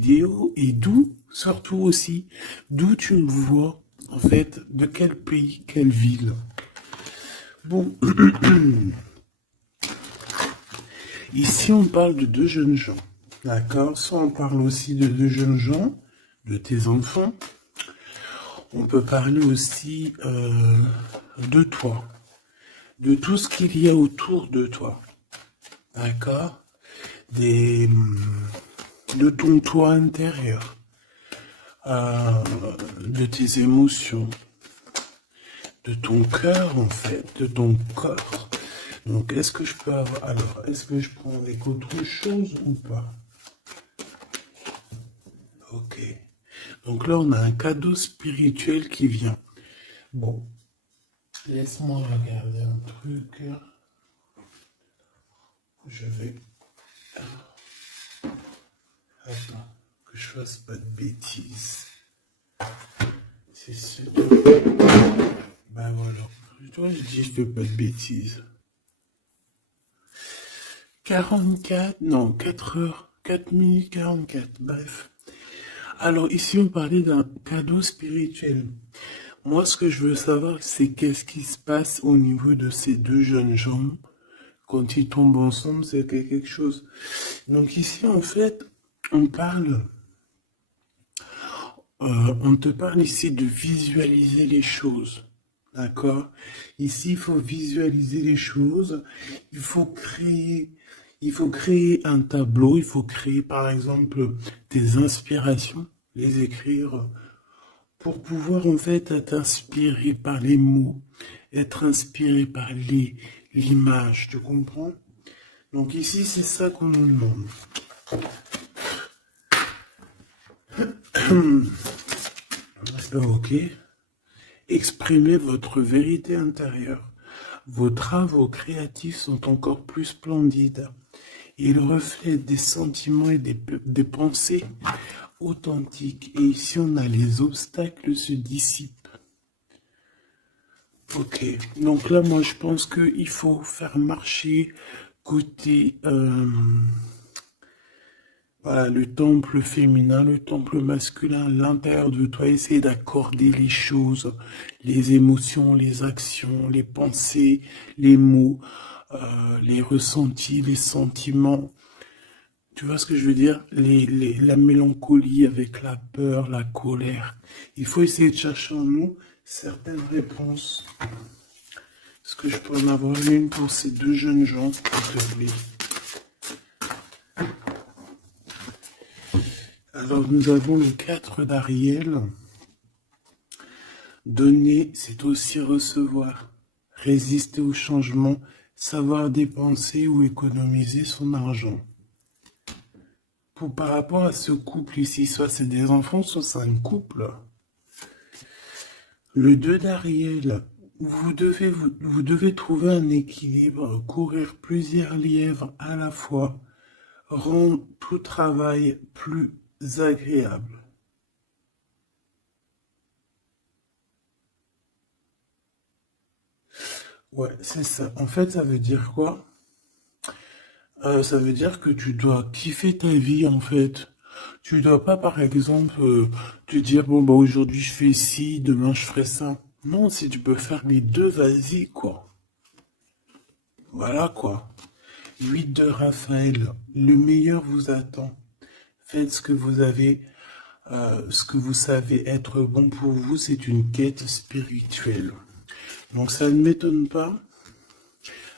vidéo et d'où, surtout aussi, d'où tu me vois, en fait, de quel pays, quelle ville. Bon, ici on parle de deux jeunes gens, d'accord? Soit on parle aussi de deux jeunes gens, de tes enfants. On peut parler aussi de toi, de tout ce qu'il y a autour de toi, d'accord? De ton toi intérieur, de tes émotions, de ton cœur en fait, de ton corps. Donc est-ce que je peux avoir... Alors, est-ce que je prends avec autre chose ou pas? Ok. Donc là, on a un cadeau spirituel qui vient. Bon, laisse-moi regarder un truc. Je vais... Attends, que je fasse pas de bêtises. C'est sûr. Ben voilà. Toi, je dis, je fais pas de bêtises. 44, non, 4 heures, 4 minutes 44, bref. Alors ici, on parlait d'un cadeau spirituel. Moi, ce que je veux savoir, c'est qu'est-ce qui se passe au niveau de ces deux jeunes gens. Quand ils tombent ensemble, c'est quelque chose. Donc ici, en fait, on parle... on te parle ici de visualiser les choses. D'accord? Ici, il faut visualiser les choses. Il faut créer un tableau. Il faut créer, par exemple, des inspirations, les écrire pour pouvoir, en fait, être inspiré par les mots, être inspiré par l'image. Tu comprends? Donc ici, c'est ça qu'on nous demande. Ok. Exprimez votre vérité intérieure. Vos travaux créatifs sont encore plus splendides. Ils reflètent des sentiments et des pensées authentiques. Et ici, on a les obstacles se dissipent. Ok. Donc là, moi, je pense qu'il faut faire marcher côté... voilà, le temple féminin, le temple masculin, l'intérieur de toi, essayer d'accorder les choses, les émotions, les actions, les pensées, les mots, les ressentis, les sentiments. Tu vois ce que je veux dire? La mélancolie avec la peur, la colère. Il faut essayer de chercher en nous certaines réponses. Est-ce que je peux en avoir une pour ces deux jeunes gens, s'il te plaît? Alors, nous avons le 4 d'Ariel. Donner, c'est aussi recevoir. Résister au changement, savoir dépenser ou économiser son argent. Par rapport à ce couple ici, soit c'est des enfants, soit c'est un couple. Le 2 d'Ariel, vous devez trouver un équilibre, courir plusieurs lièvres à la fois, rendre tout travail plus agréable. Ouais, c'est ça. En fait, ça veut dire quoi? Ça veut dire que tu dois kiffer ta vie, en fait. Tu dois pas, par exemple, te dire, bon, bah, aujourd'hui, je fais ci, demain, je ferai ça. Non, si tu peux faire les deux, vas-y, quoi. Voilà, quoi. 8 de Raphaël. Le meilleur vous attend. Faites ce que vous avez, ce que vous savez être bon pour vous, c'est une quête spirituelle. Donc, ça ne m'étonne pas.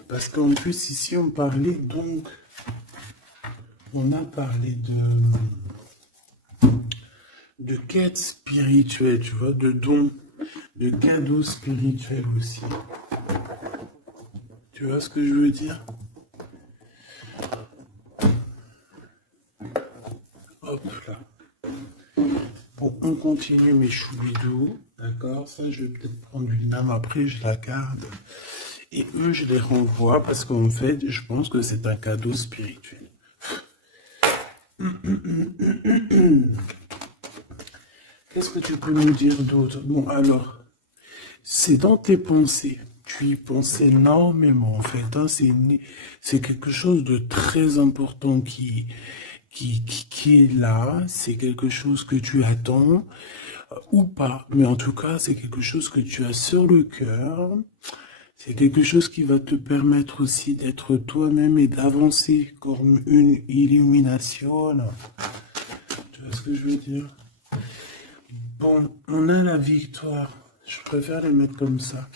Parce qu'en plus, ici, on parlait donc... On a parlé de quête spirituelle, tu vois, de dons, de cadeaux spirituels aussi. Tu vois ce que je veux dire? Hop là. Bon, on continue mes choubidous, d'accord? Ça, je vais peut-être prendre une lame après, je la garde. Et eux, je les renvoie parce qu'en fait, je pense que c'est un cadeau spirituel. Qu'est-ce que tu peux nous dire d'autre? Bon, alors, c'est dans tes pensées. Tu y penses énormément, en fait. Hein, c'est quelque chose de très important qui qui est là, c'est quelque chose que tu attends ou pas, mais en tout cas, c'est quelque chose que tu as sur le cœur. C'est quelque chose qui va te permettre aussi d'être toi-même et d'avancer comme une illumination. Tu vois ce que je veux dire? Bon, on a la victoire. Je préfère les mettre comme ça.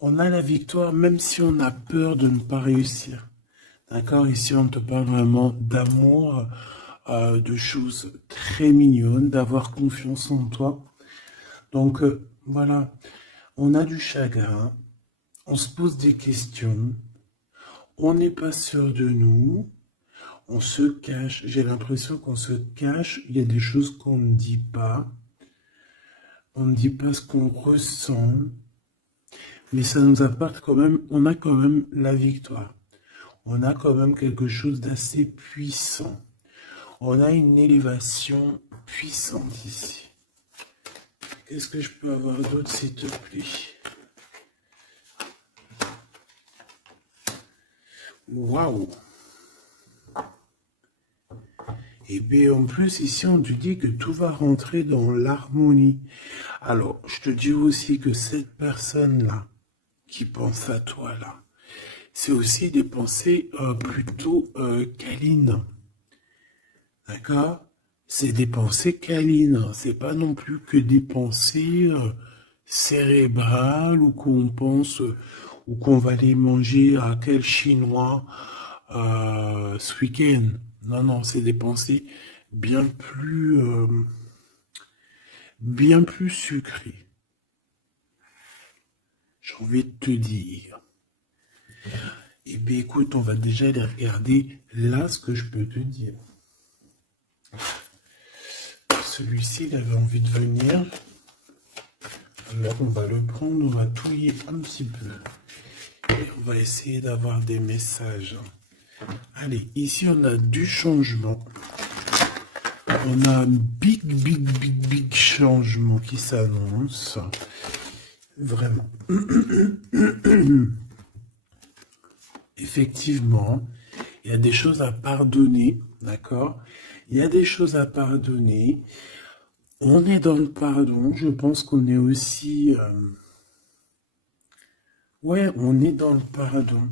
On a la victoire même si on a peur de ne pas réussir. D'accord? Ici, on te parle vraiment d'amour, de choses très mignonnes, d'avoir confiance en toi. Donc, voilà. On a du chagrin. On se pose des questions. On n'est pas sûr de nous. On se cache. J'ai l'impression qu'on se cache. Il y a des choses qu'on ne dit pas. On ne dit pas ce qu'on ressent. Mais ça nous apporte quand même, on a quand même la victoire. On a quand même quelque chose d'assez puissant. On a une élévation puissante ici. Qu'est-ce que je peux avoir d'autre, s'il te plaît? Waouh! Et bien en plus, ici, on te dit que tout va rentrer dans l'harmonie. Alors, je te dis aussi que cette personne-là, qui pense à toi, là, c'est aussi des pensées plutôt câlines. D'accord? C'est des pensées câlines. C'est pas non plus que des pensées cérébrales ou qu'on pense ou qu'on va aller manger à quel chinois ce week-end. Non, non, c'est des pensées bien plus sucrées. J'ai envie de te dire. Eh bien, écoute, on va déjà aller regarder là ce que je peux te dire. Celui-ci, il avait envie de venir. Alors, on va le prendre, on va touiller un petit peu. Et on va essayer d'avoir des messages. Allez, ici, on a du changement. On a un big changement qui s'annonce. Vraiment. Effectivement, il y a des choses à pardonner, d'accord? Il y a des choses à pardonner. On est dans le pardon. Je pense qu'on est aussi... Ouais, on est dans le pardon.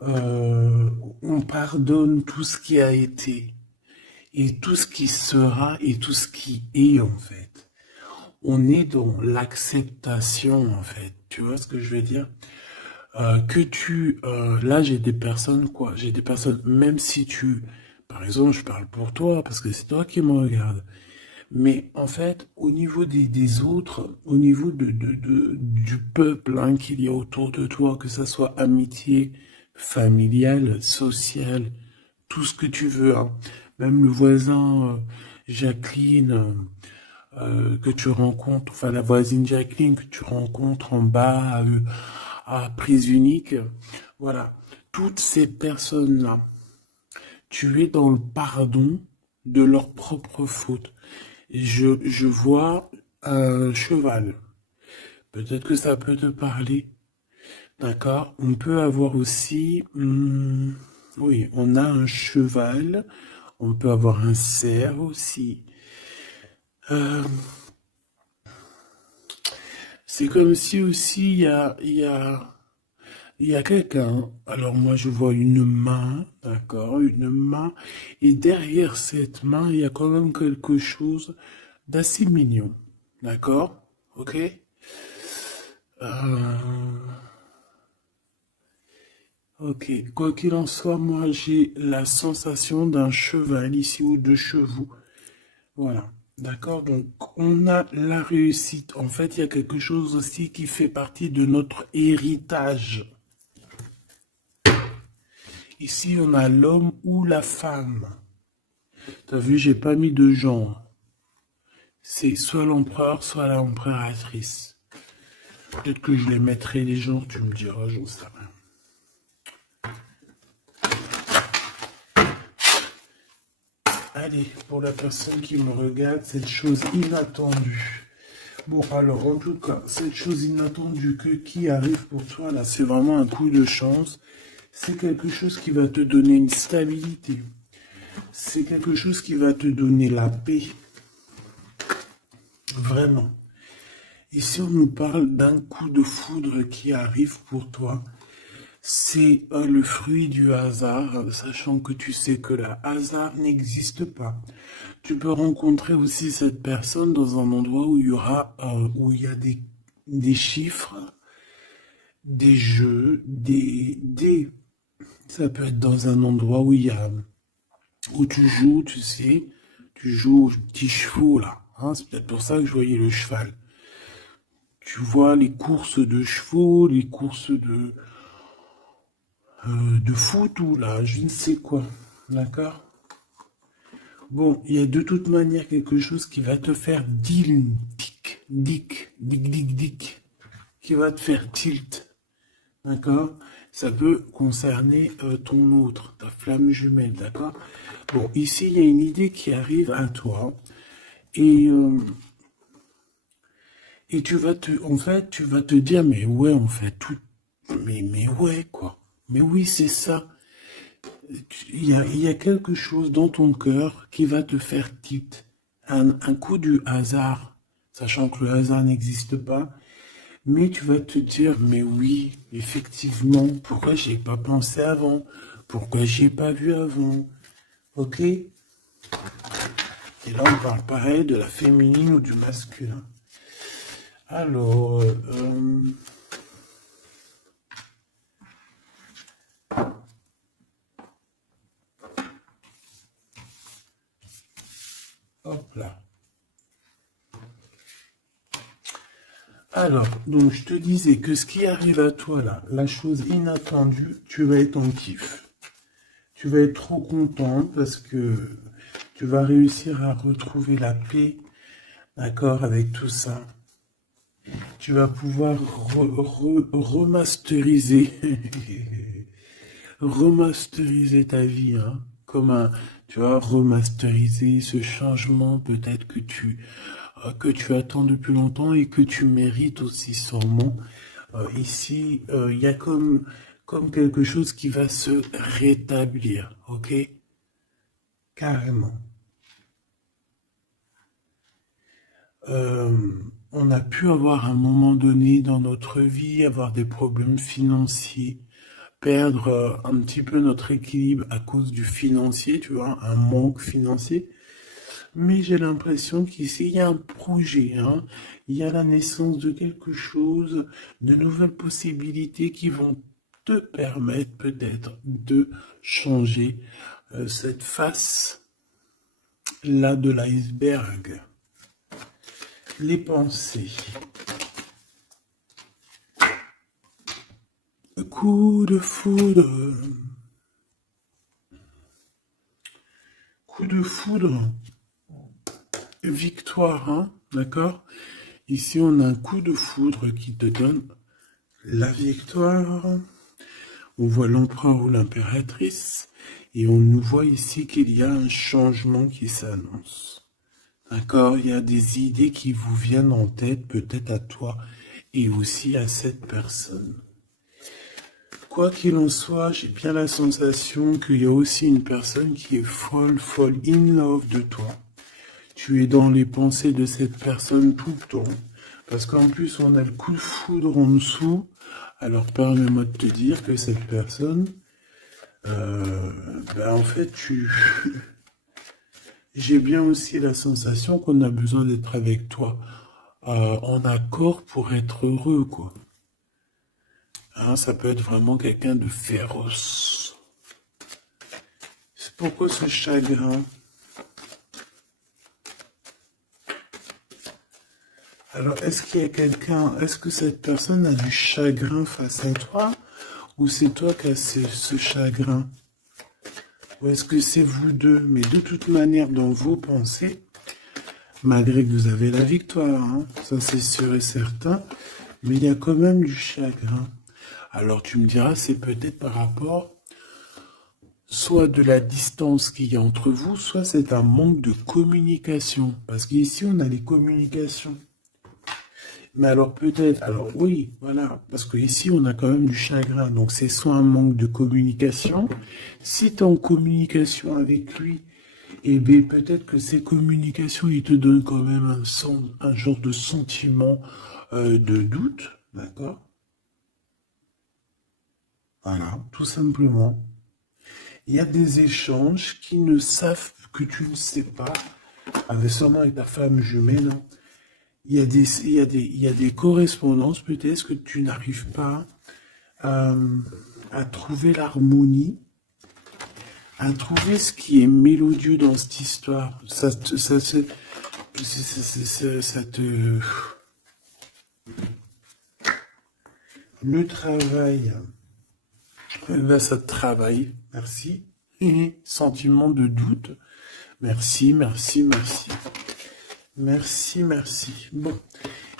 On pardonne tout ce qui a été et tout ce qui sera et tout ce qui est en fait. On est dans l'acceptation en fait. Tu vois ce que je veux dire? Là j'ai des personnes quoi, j'ai des personnes, même si par exemple je parle pour toi parce que c'est toi qui me regardes, mais en fait au niveau des autres, au niveau du peuple hein, qu'il y a autour de toi, que ça soit amitié, familiale, sociale, tout ce que tu veux, hein. Même le voisin Jacqueline que tu rencontres, enfin la voisine Jacqueline que tu rencontres en bas à prise unique, voilà, toutes ces personnes-là, tu es dans le pardon de leurs propres fautes. Je vois un cheval. Peut-être que ça peut te parler. D'accord? On peut avoir aussi... oui, on a un cheval. On peut avoir un cerf aussi. C'est comme si aussi il y a quelqu'un. Alors moi je vois une main, d'accord, une main. Et derrière cette main, il y a quand même quelque chose d'assez mignon. D'accord? Ok? Ok. Quoi qu'il en soit, moi j'ai la sensation d'un cheval ici ou de chevaux. Voilà. D'accord, donc on a la réussite. En fait, il y a quelque chose aussi qui fait partie de notre héritage. Ici, on a l'homme ou la femme. T'as vu, j'ai pas mis de genre. C'est soit l'empereur, soit l'empératrice. Peut-être que je les mettrai les genres, tu me diras, j'en sais rien. Allez, pour la personne qui me regarde, cette chose inattendue. Bon, alors, en tout cas, cette chose inattendue qui arrive pour toi, là, c'est vraiment un coup de chance. C'est quelque chose qui va te donner une stabilité. c'est quelque chose qui va te donner la paix. Vraiment. Ici, on nous parle d'un coup de foudre qui arrive pour toi. C'est le fruit du hasard, sachant que tu sais que le hasard n'existe pas. Tu peux rencontrer aussi cette personne dans un endroit où où il y a des chiffres, des jeux, ça peut être dans un endroit où tu joues, tu sais, tu joues aux petits chevaux là. Hein, c'est peut-être pour ça que je voyais le cheval. Tu vois les courses de chevaux, les courses de foot ou là, je ne sais quoi. D'accord? Bon, il y a de toute manière quelque chose qui va te faire dick, qui va te faire tilt. D'accord? Ça peut concerner ton autre, ta flamme jumelle, d'accord? Bon, ici, il y a une idée qui arrive à toi et, euh, et tu vas te dire, mais ouais, en fait, mais ouais, quoi. Mais oui, c'est ça. Il y a quelque chose dans ton cœur qui va te faire tilt. Un coup du hasard, sachant que le hasard n'existe pas, mais tu vas te dire, mais oui, effectivement, pourquoi j'ai pas pensé avant? Pourquoi j'ai pas vu avant? Ok? Et là, on parle pareil de la féminine ou du masculin. Alors, hop là. Alors, donc je te disais que ce qui arrive à toi là, la chose inattendue, tu vas être en kiff. Tu vas être trop content parce que tu vas réussir à retrouver la paix, d'accord, avec tout ça. Tu vas pouvoir remasteriser, remasteriser ta vie, hein, comme tu vois, remasteriser ce changement peut-être que tu attends depuis longtemps et que tu mérites aussi sûrement. Ici, il y a comme quelque chose qui va se rétablir, ok? Carrément. On a pu avoir à un moment donné dans notre vie, avoir des problèmes financiers, perdre un petit peu notre équilibre à cause du financier, tu vois, un manque financier. Mais j'ai l'impression qu'ici, il y a un projet, hein. Il y a la naissance de quelque chose, de nouvelles possibilités qui vont te permettre peut-être de changer cette face-là de l'iceberg. Les pensées. Coup de foudre. Coup de foudre. Victoire, hein, d'accord? Ici, on a un coup de foudre qui te donne la victoire. On voit l'empereur ou l'impératrice. Et on nous voit ici qu'il y a un changement qui s'annonce. D'accord? Il y a des idées qui vous viennent en tête, peut-être à toi et aussi à cette personne. Quoi qu'il en soit, j'ai bien la sensation qu'il y a aussi une personne qui est folle in love de toi. Tu es dans les pensées de cette personne tout le temps. Parce qu'en plus, on a le coup de foudre en dessous. Alors, permets-moi de te dire que cette personne, en fait, j'ai bien aussi la sensation qu'on a besoin d'être avec toi en accord pour être heureux, quoi. Hein, ça peut être vraiment quelqu'un de féroce. C'est pourquoi ce chagrin? Alors, est-ce qu'il y a quelqu'un, est-ce que cette personne a du chagrin face à toi? Ou c'est toi qui as ce chagrin? Ou est-ce que c'est vous deux? Mais de toute manière, dans vos pensées, malgré que vous avez la victoire, hein, ça c'est sûr et certain, mais il y a quand même du chagrin. Alors tu me diras, c'est peut-être par rapport soit de la distance qu'il y a entre vous, soit c'est un manque de communication. Parce qu'ici, on a les communications. Mais alors peut-être, alors oui, voilà, parce qu'ici, on a quand même du chagrin. Donc c'est soit un manque de communication. Si tu es en communication avec lui, et bien peut-être que ces communications, ils te donnent quand même un genre de sentiment de doute, d'accord? Voilà, tout simplement. Il y a des échanges qui ne savent que tu ne sais pas, avec sûrement avec ta femme jumelle, hein. Il y a des correspondances peut-être que tu n'arrives pas à, à trouver l'harmonie, à trouver ce qui est mélodieux dans cette histoire. Ça te... Le travail, ben ça te travaille. Merci. Sentiment de doute. Merci, merci, merci. Merci, merci. Bon,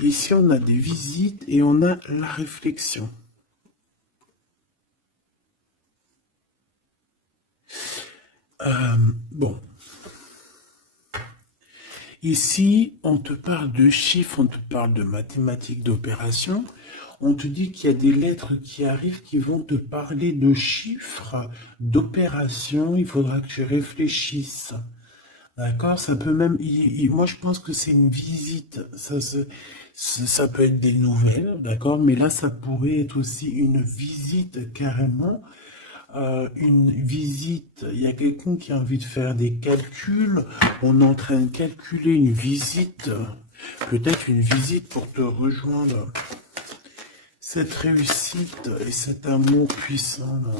ici on a des visites et on a la réflexion. Bon. Ici, on te parle de chiffres, on te parle de mathématiques, d'opérations. On te dit qu'il y a des lettres qui arrivent qui vont te parler de chiffres, d'opérations. Il faudra que tu réfléchisses. D'accord? Ça peut même... moi, je pense que c'est une visite. Ça peut être des nouvelles, d'accord? Mais là, ça pourrait être aussi une visite carrément. Une visite, il y a quelqu'un qui a envie de faire des calculs, on est en train de calculer une visite, peut-être une visite pour te rejoindre. Cette réussite et cet amour puissant, là,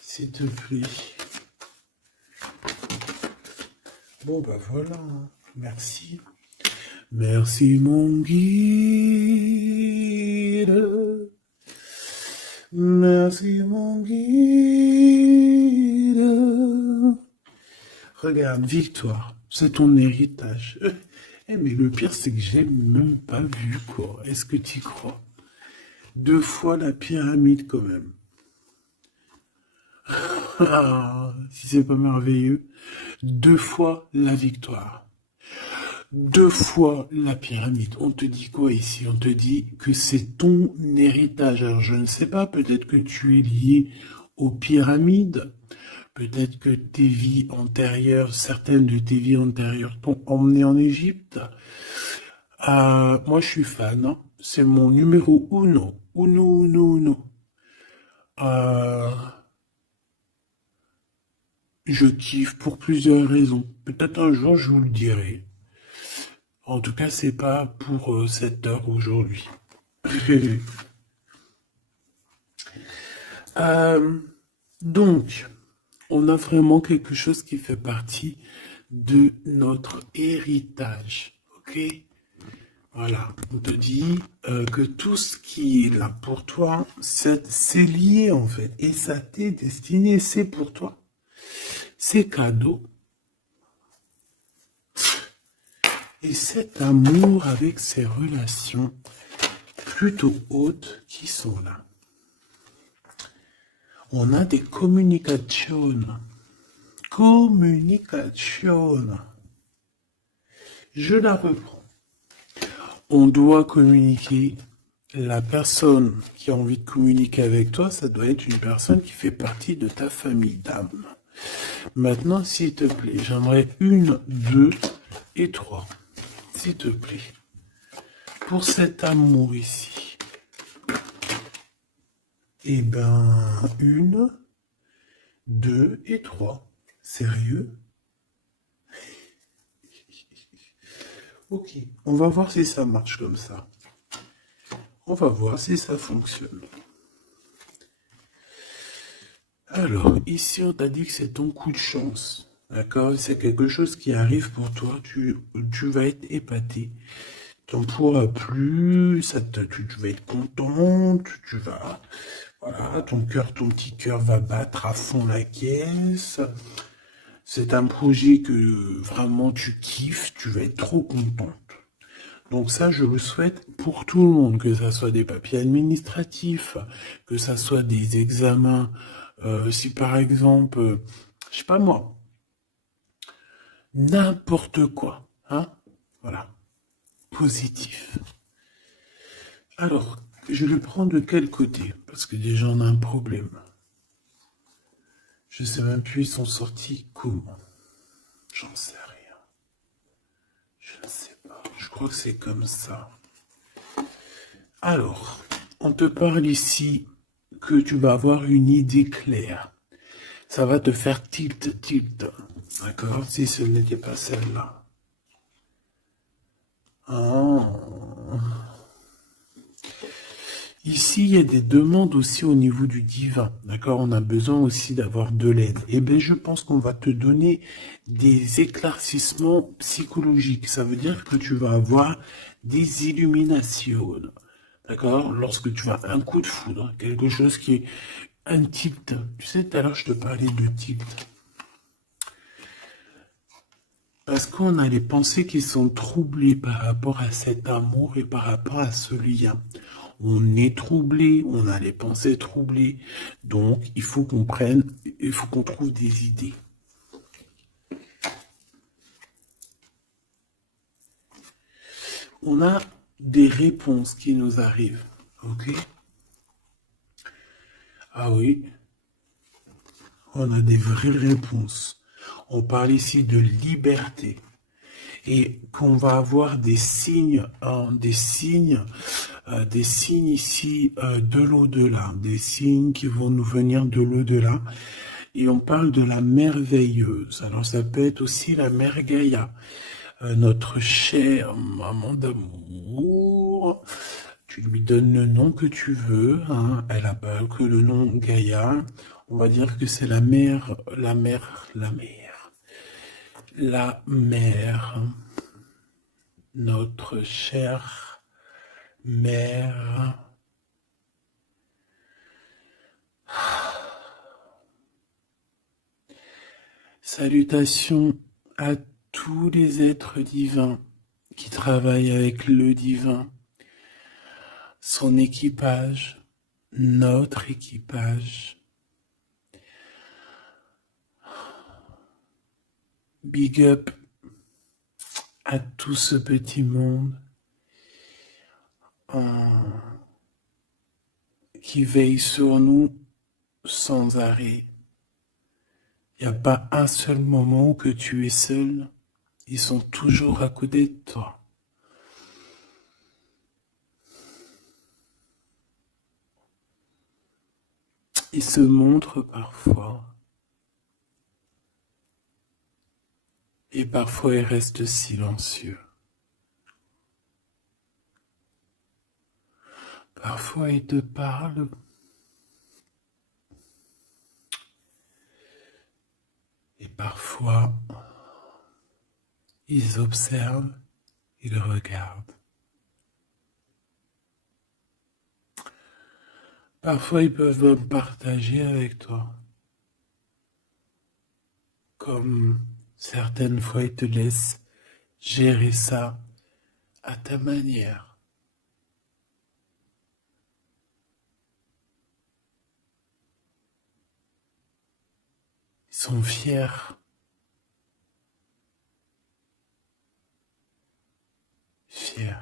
s'il te plaît. Bon, bah voilà, hein. Merci. Merci mon guide. Merci mon guide. Regarde, victoire, c'est ton héritage. Eh, mais le pire, c'est que j'ai même pas vu, quoi. Est-ce que tu crois? 2 fois la pyramide, quand même. Ah, si c'est pas merveilleux. 2 fois la victoire. 2 fois la pyramide. On te dit quoi ici? On te dit que c'est ton héritage. Alors je ne sais pas, peut-être que tu es lié aux pyramides. Peut-être que tes vies antérieures, certaines de tes vies antérieures t'ont emmené en Égypte. Moi je suis fan, hein. C'est mon numéro uno. Uno, uno, uno. Euh, je kiffe pour plusieurs raisons. Peut-être un jour je vous le dirai. En tout cas, c'est pas pour cette heure aujourd'hui. Euh, donc, on a vraiment quelque chose qui fait partie de notre héritage. Ok? Voilà, on te dit que tout ce qui est là pour toi, c'est lié en fait. Et ça t'est destiné, c'est pour toi. C'est cadeau. Et cet amour avec ces relations plutôt hautes qui sont là. On a des communications. Communication. Je la reprends. On doit communiquer. La personne qui a envie de communiquer avec toi, ça doit être une personne qui fait partie de ta famille d'âme. Maintenant, s'il te plaît, j'aimerais 1, 2 et 3. S'il te plaît. Pour cet amour ici. Eh ben, 1, 2 et 3. Sérieux? Ok, on va voir si ça marche comme ça. On va voir si ça fonctionne. Alors, ici, on t'a dit que c'est ton coup de chance. D'accord? C'est quelque chose qui arrive pour toi. Tu vas être épaté. Tu n'en pourras plus. Tu vas être contente. Tu vas... Voilà, ton petit cœur va battre à fond la caisse. C'est un projet que vraiment tu kiffes. Tu vas être trop contente. Donc ça, je le souhaite pour tout le monde, que ça soit des papiers administratifs, que ça soit des examens. Si par exemple, je sais pas moi, n'importe quoi, hein, voilà, positif. Alors, je le prends de quel côté? Parce que déjà on a un problème. Je sais même plus ils sont sortis comment. J'en sais rien. Je ne sais pas. Je crois que c'est comme ça. Alors, on te parle ici que tu vas avoir une idée claire. Ça va te faire tilt, tilt. D'accord? Si ce n'était pas celle-là. Ah. Ici, il y a des demandes aussi au niveau du divin. D'accord? On a besoin aussi d'avoir de l'aide. Eh bien, je pense qu'on va te donner des éclaircissements psychologiques. Ça veut dire que tu vas avoir des illuminations. D'accord? Lorsque tu as un coup de foudre, quelque chose qui est un tilt. Tu sais, tout à l'heure, je te parlais de tilt. Parce qu'on a les pensées qui sont troublées par rapport à cet amour et par rapport à ce lien. On est troublé, on a les pensées troublées. Donc, il faut qu'on trouve des idées. On a des réponses qui nous arrivent. Ok? Ah oui, on a des vraies réponses. On parle ici de liberté. Et qu'on va avoir des signes, des signes ici de l'au-delà, des signes qui vont nous venir de l'au-delà. Et on parle de la merveilleuse. Alors ça peut être aussi la mère Gaïa, notre chère maman d'amour. Tu lui donnes le nom que tu veux, hein. Elle n'a pas que le nom Gaïa. On va dire que c'est la mère, notre chère mère. Salutations à tous les êtres divins qui travaillent avec le divin, son équipage, notre équipage. Big up à tout ce petit monde qui veille sur nous sans arrêt. Il n'y a pas un seul moment où que tu es seul. Ils sont toujours à côté de toi. Ils se montrent parfois. Et parfois ils restent silencieux. Parfois ils te parlent. Et parfois ils observent, ils regardent. Parfois ils peuvent partager avec toi. Comme certaines fois ils te laissent gérer ça à ta manière. Ils sont fiers. Fiers.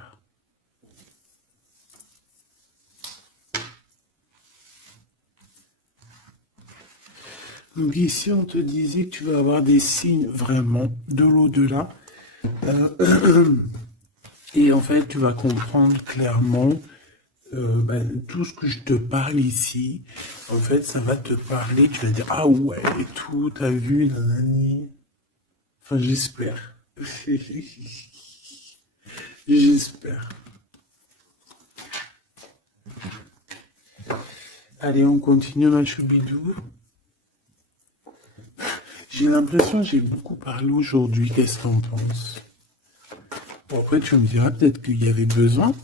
Donc ici, on te disait que tu vas avoir des signes vraiment de l'au-delà. Et en fait, tu vas comprendre clairement tout ce que je te parle ici. En fait, ça va te parler. Tu vas dire, ah ouais, et tout, t'as vu, nanani. Enfin, j'espère. J'espère. Allez, on continue ma choubidou. J'ai l'impression que j'ai beaucoup parlé aujourd'hui. Qu'est-ce que t'en penses? Bon, après, tu me diras peut-être qu'il y avait besoin.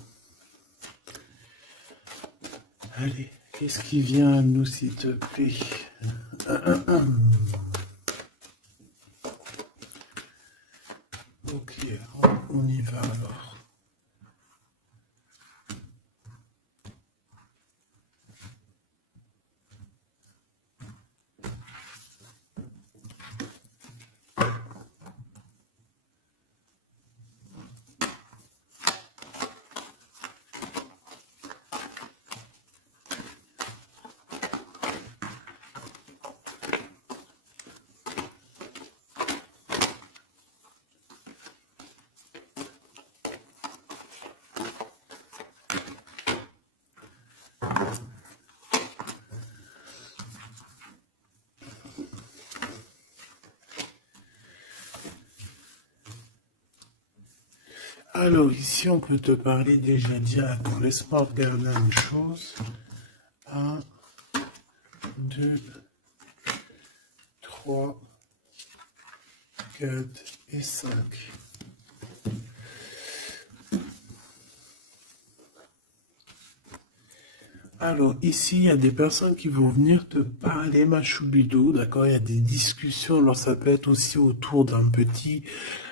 Allez, qu'est-ce qui vient à nous, s'il te plaît? Ok, on y va alors. Alors ici, on peut te parler déjà directement. Laisse-moi regarder une chose. Un, 2, 3, 4 et 5. Alors, ici, il y a des personnes qui vont venir te parler, ma choubido, d'accord? Il y a des discussions. Alors, ça peut être aussi autour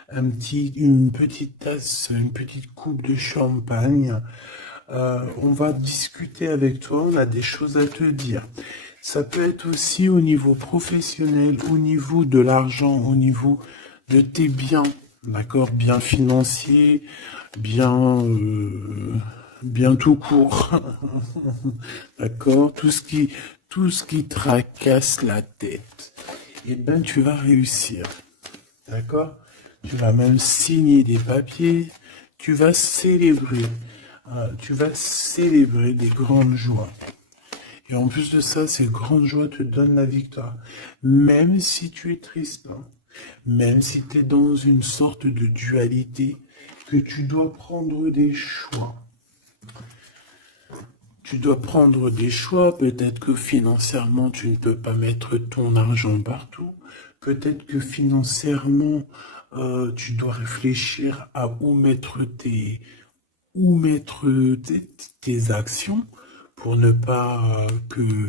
une petite tasse, une petite coupe de champagne. On va discuter avec toi, on a des choses à te dire. Ça peut être aussi au niveau professionnel, au niveau de l'argent, au niveau de tes biens, d'accord? Biens financiers, bien tout court. D'accord? Tout ce qui tracasse la tête. Eh ben, tu vas réussir. D'accord? Tu vas même signer des papiers. Tu vas célébrer. Tu vas célébrer des grandes joies. Et en plus de ça, ces grandes joies te donnent la victoire. Même si tu es triste, hein, même si tu es dans une sorte de dualité, que tu dois prendre des choix. Tu dois prendre des choix, peut-être que financièrement, tu ne peux pas mettre ton argent partout. Peut-être que financièrement, tu dois réfléchir à tes actions pour ne pas que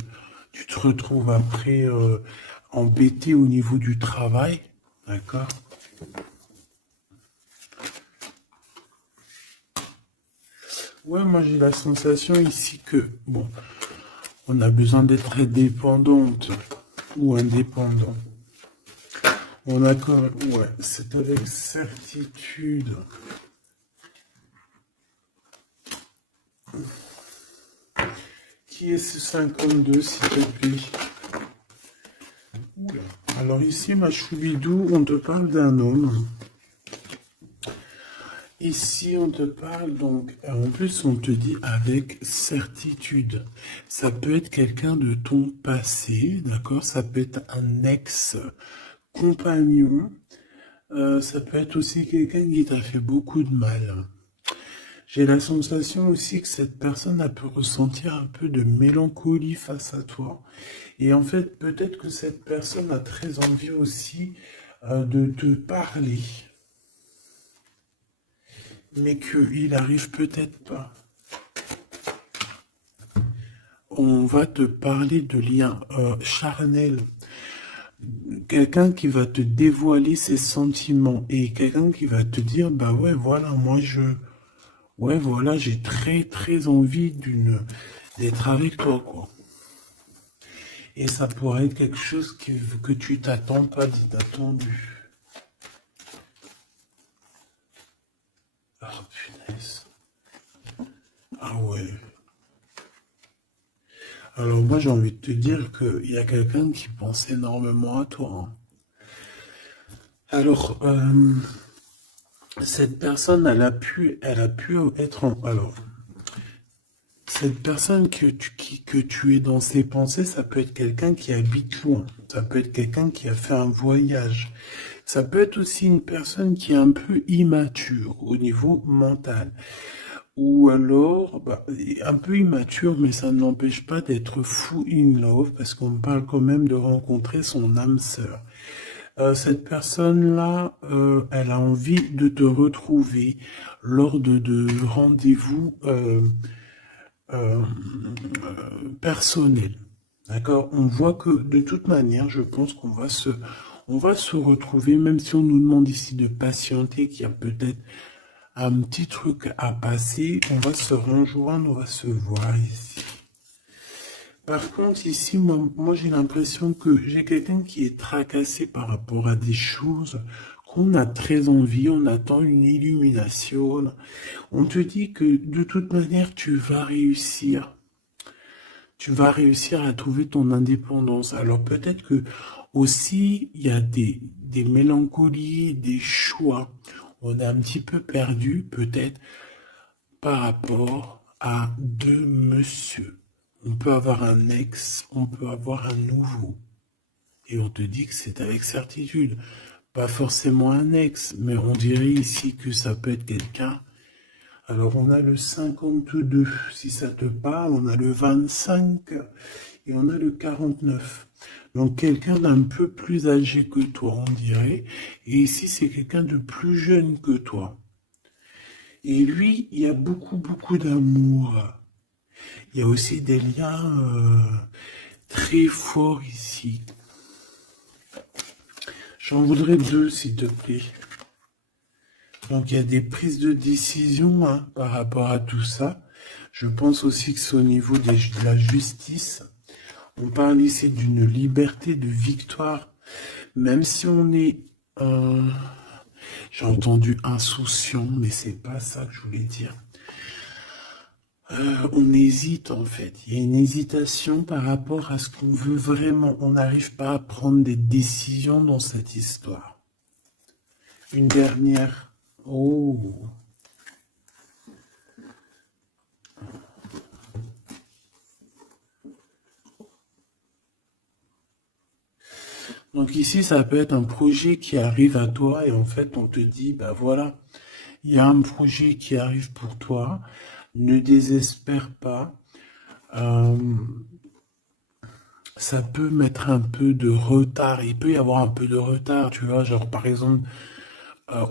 tu te retrouves après embêté au niveau du travail. D'accord? Ouais, moi j'ai la sensation ici que, bon, on a besoin d'être indépendante ou indépendant. On a quand même, ouais, c'est avec certitude. Qui est ce 52, s'il te plaît? Oula. Alors ici, ma choubidou, on te parle d'un homme. Ici, on te parle donc, en plus, on te dit avec certitude. Ça peut être quelqu'un de ton passé, d'accord? Ça peut être un ex-compagnon. Ça peut être aussi quelqu'un qui t'a fait beaucoup de mal. J'ai la sensation aussi que cette personne a pu ressentir un peu de mélancolie face à toi. Et en fait, peut-être que cette personne a très envie aussi de te parler, mais qu'il arrive peut-être pas. On va te parler de liens charnels. Quelqu'un qui va te dévoiler ses sentiments et quelqu'un qui va te dire, bah ouais, voilà, ouais, voilà, j'ai très, très envie d'être avec toi, quoi. Et ça pourrait être quelque chose que tu t'attends pas d'inattendu. Ah, punaise. Ah ouais. Alors moi, j'ai envie de te dire qu'il y a quelqu'un qui pense énormément à toi, hein. Alors, cette personne, elle a pu être alors, cette personne que tu es dans ses pensées, ça peut être quelqu'un qui habite loin. Ça peut être quelqu'un qui a fait un voyage. Ça peut être aussi une personne qui est un peu immature au niveau mental. Ou alors, bah, un peu immature, mais ça ne l'empêche pas d'être fou in love, parce qu'on parle quand même de rencontrer son âme sœur. Cette personne-là, elle a envie de te retrouver lors de rendez-vous euh, personnels. D'accord? On voit que de toute manière, je pense on va se retrouver, même si on nous demande ici de patienter, qu'il y a peut-être un petit truc à passer, on va se rejoindre, on va se voir ici. Par contre, ici, moi j'ai l'impression que j'ai quelqu'un qui est tracassé par rapport à des choses qu'on a très envie, on attend une illumination. On te dit que de toute manière, tu vas réussir. Tu vas réussir à trouver ton indépendance. Alors peut-être que aussi, il y a des mélancolies, des choix. On est un petit peu perdu, peut-être, par rapport à deux monsieur. On peut avoir un ex, on peut avoir un nouveau. Et on te dit que c'est avec certitude. Pas forcément un ex, mais on dirait ici que ça peut être quelqu'un Alors, on a le 52, si ça te parle, on a le 25 et on a le 49. Donc, quelqu'un d'un peu plus âgé que toi, on dirait. Et ici, c'est quelqu'un de plus jeune que toi. Et lui, il y a beaucoup, beaucoup d'amour. Il y a aussi des liens très forts ici. J'en voudrais deux, s'il te plaît. Donc, il y a des prises de décision hein, par rapport à tout ça. Je pense aussi que c'est au niveau de la justice. On parle ici d'une liberté de victoire. Même si on est, j'ai entendu insouciant, mais c'est pas ça que je voulais dire. On hésite en fait. Il y a une hésitation par rapport à ce qu'on veut vraiment. On n'arrive pas à prendre des décisions dans cette histoire. Une dernière. Oh. Donc ici, ça peut être un projet qui arrive à toi et en fait, on te dit, bah voilà, il y a un projet qui arrive pour toi. Ne désespère pas. Euh, ça peut mettre un peu de retard. Il peut y avoir un peu de retard, tu vois. Genre, par exemple,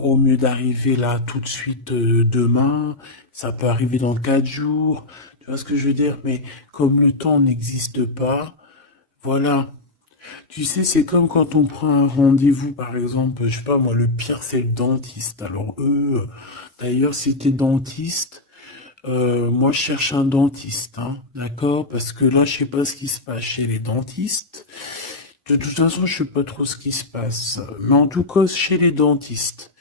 au mieux d'arriver là tout de suite demain, ça peut arriver dans 4 jours. Tu vois ce que je veux dire? Mais comme le temps n'existe pas, voilà. Tu sais, c'est comme quand on prend un rendez-vous, par exemple, je sais pas moi, le pire c'est le dentiste. Alors eux, d'ailleurs, si t'es dentiste, moi je cherche un dentiste, hein, d'accord? Parce que là, je sais pas ce qui se passe chez les dentistes. De toute façon, je sais pas trop ce qui se passe. Mais en tout cas, chez les dentistes.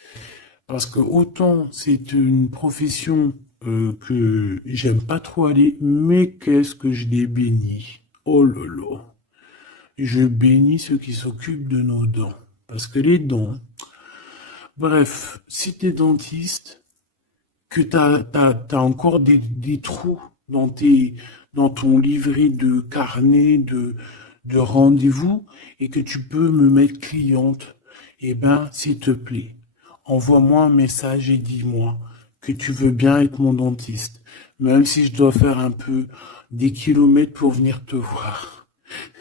Parce que autant c'est une profession que j'aime pas trop aller, mais qu'est-ce que je les bénis. Oh là là. Je bénis ceux qui s'occupent de nos dents. Parce que les dents, bref, si t'es dentiste, que t'as encore des trous dans ton livret de carnet de rendez-vous et que tu peux me mettre cliente, eh ben, s'il te plaît, envoie-moi un message et dis-moi que tu veux bien être mon dentiste, même si je dois faire un peu des kilomètres pour venir te voir.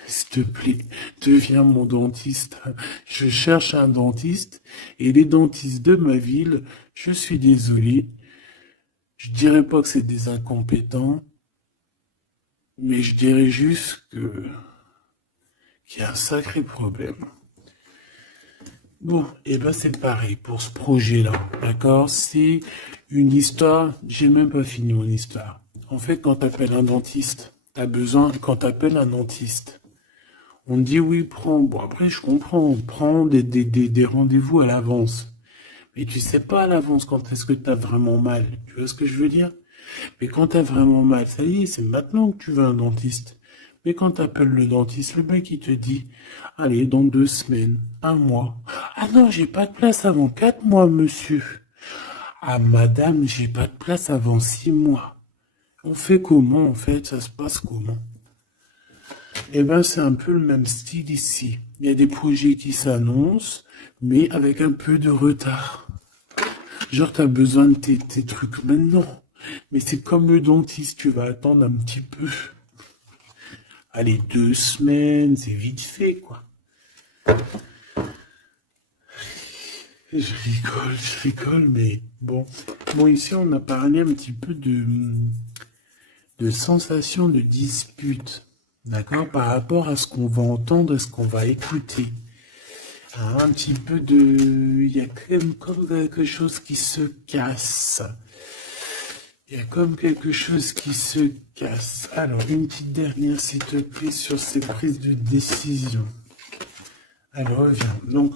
S'il te plaît, deviens mon dentiste. Je cherche un dentiste et les dentistes de ma ville, je suis désolé, je dirais pas que c'est des incompétents, mais je dirais juste qu'il y a un sacré problème. Bon, et ben c'est pareil pour ce projet-là, d'accord? C'est une histoire, j'ai même pas fini mon histoire. En fait, quand t'appelles un dentiste, quand t'appelles un dentiste, on te dit oui, prends, bon après je comprends, prends des rendez-vous à l'avance. Mais tu sais pas à l'avance quand est-ce que t'as vraiment mal. Tu vois ce que je veux dire? Mais quand t'as vraiment mal, ça y est, c'est maintenant que tu veux un dentiste. Mais quand t'appelles le dentiste, le mec il te dit, allez, dans 2 semaines, un mois. Ah non, j'ai pas de place avant 4 mois, monsieur. Ah madame, j'ai pas de place avant 6 mois. On fait comment en fait? Ça se passe comment? Eh ben, c'est un peu le même style ici. Il y a des projets qui s'annoncent, mais avec un peu de retard. Genre, t'as besoin de tes trucs maintenant. Mais c'est comme le dentiste, tu vas attendre un petit peu. Allez, 2 semaines, c'est vite fait, quoi. Je rigole, mais bon. Bon, ici, on a parlé un petit peu de sensation de dispute. D'accord? Par rapport à ce qu'on va entendre et ce qu'on va écouter. Un petit peu de... Il y a comme quelque chose qui se casse. Il y a comme quelque chose qui se casse. Alors, une petite dernière, s'il te plaît, sur ces prises de décision. Alors, reviens. Donc,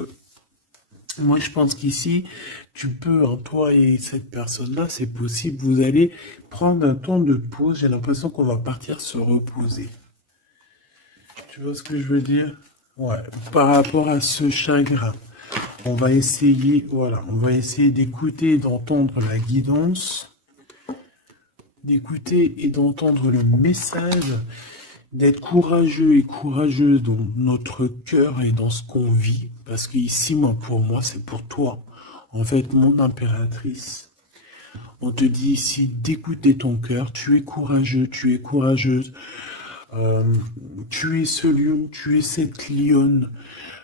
moi, je pense qu'ici, tu peux, hein, toi et cette personne-là, c'est possible, vous allez prendre un temps de pause. J'ai l'impression qu'on va partir se reposer. Tu vois ce que je veux dire? Ouais, par rapport à ce chagrin. On va essayer, voilà, on va essayer d'écouter et d'entendre la guidance, d'écouter et d'entendre le message, d'être courageux et courageuse dans notre cœur et dans ce qu'on vit. Parce qu'ici, moi, pour moi, c'est pour toi. En fait, mon impératrice. On te dit ici d'écouter ton cœur. Tu es courageux, tu es courageuse. Euh, Tu es ce lion, tu es cette lionne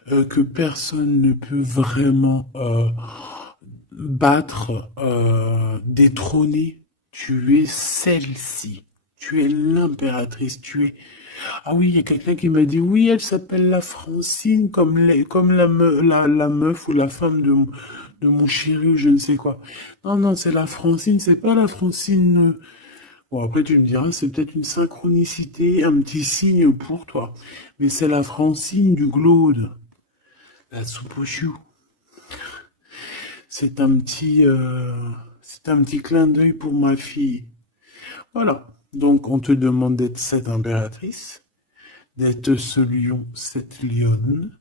que personne ne peut vraiment battre, détrôner. Tu es celle-ci. Tu es l'impératrice. Tu es... Ah oui, il y a quelqu'un qui m'a dit, oui, elle s'appelle la Francine, comme la meuf ou la femme de mon chéri ou je ne sais quoi. Non, non, c'est la Francine, c'est pas la Francine. Bon, après, tu me diras, c'est peut-être une synchronicité, un petit signe pour toi. Mais c'est la Francine du Glaude, la soupe aux choux. C'est c'est un petit clin d'œil pour ma fille. Voilà. Donc, on te demande d'être cette impératrice, d'être ce lion, cette lionne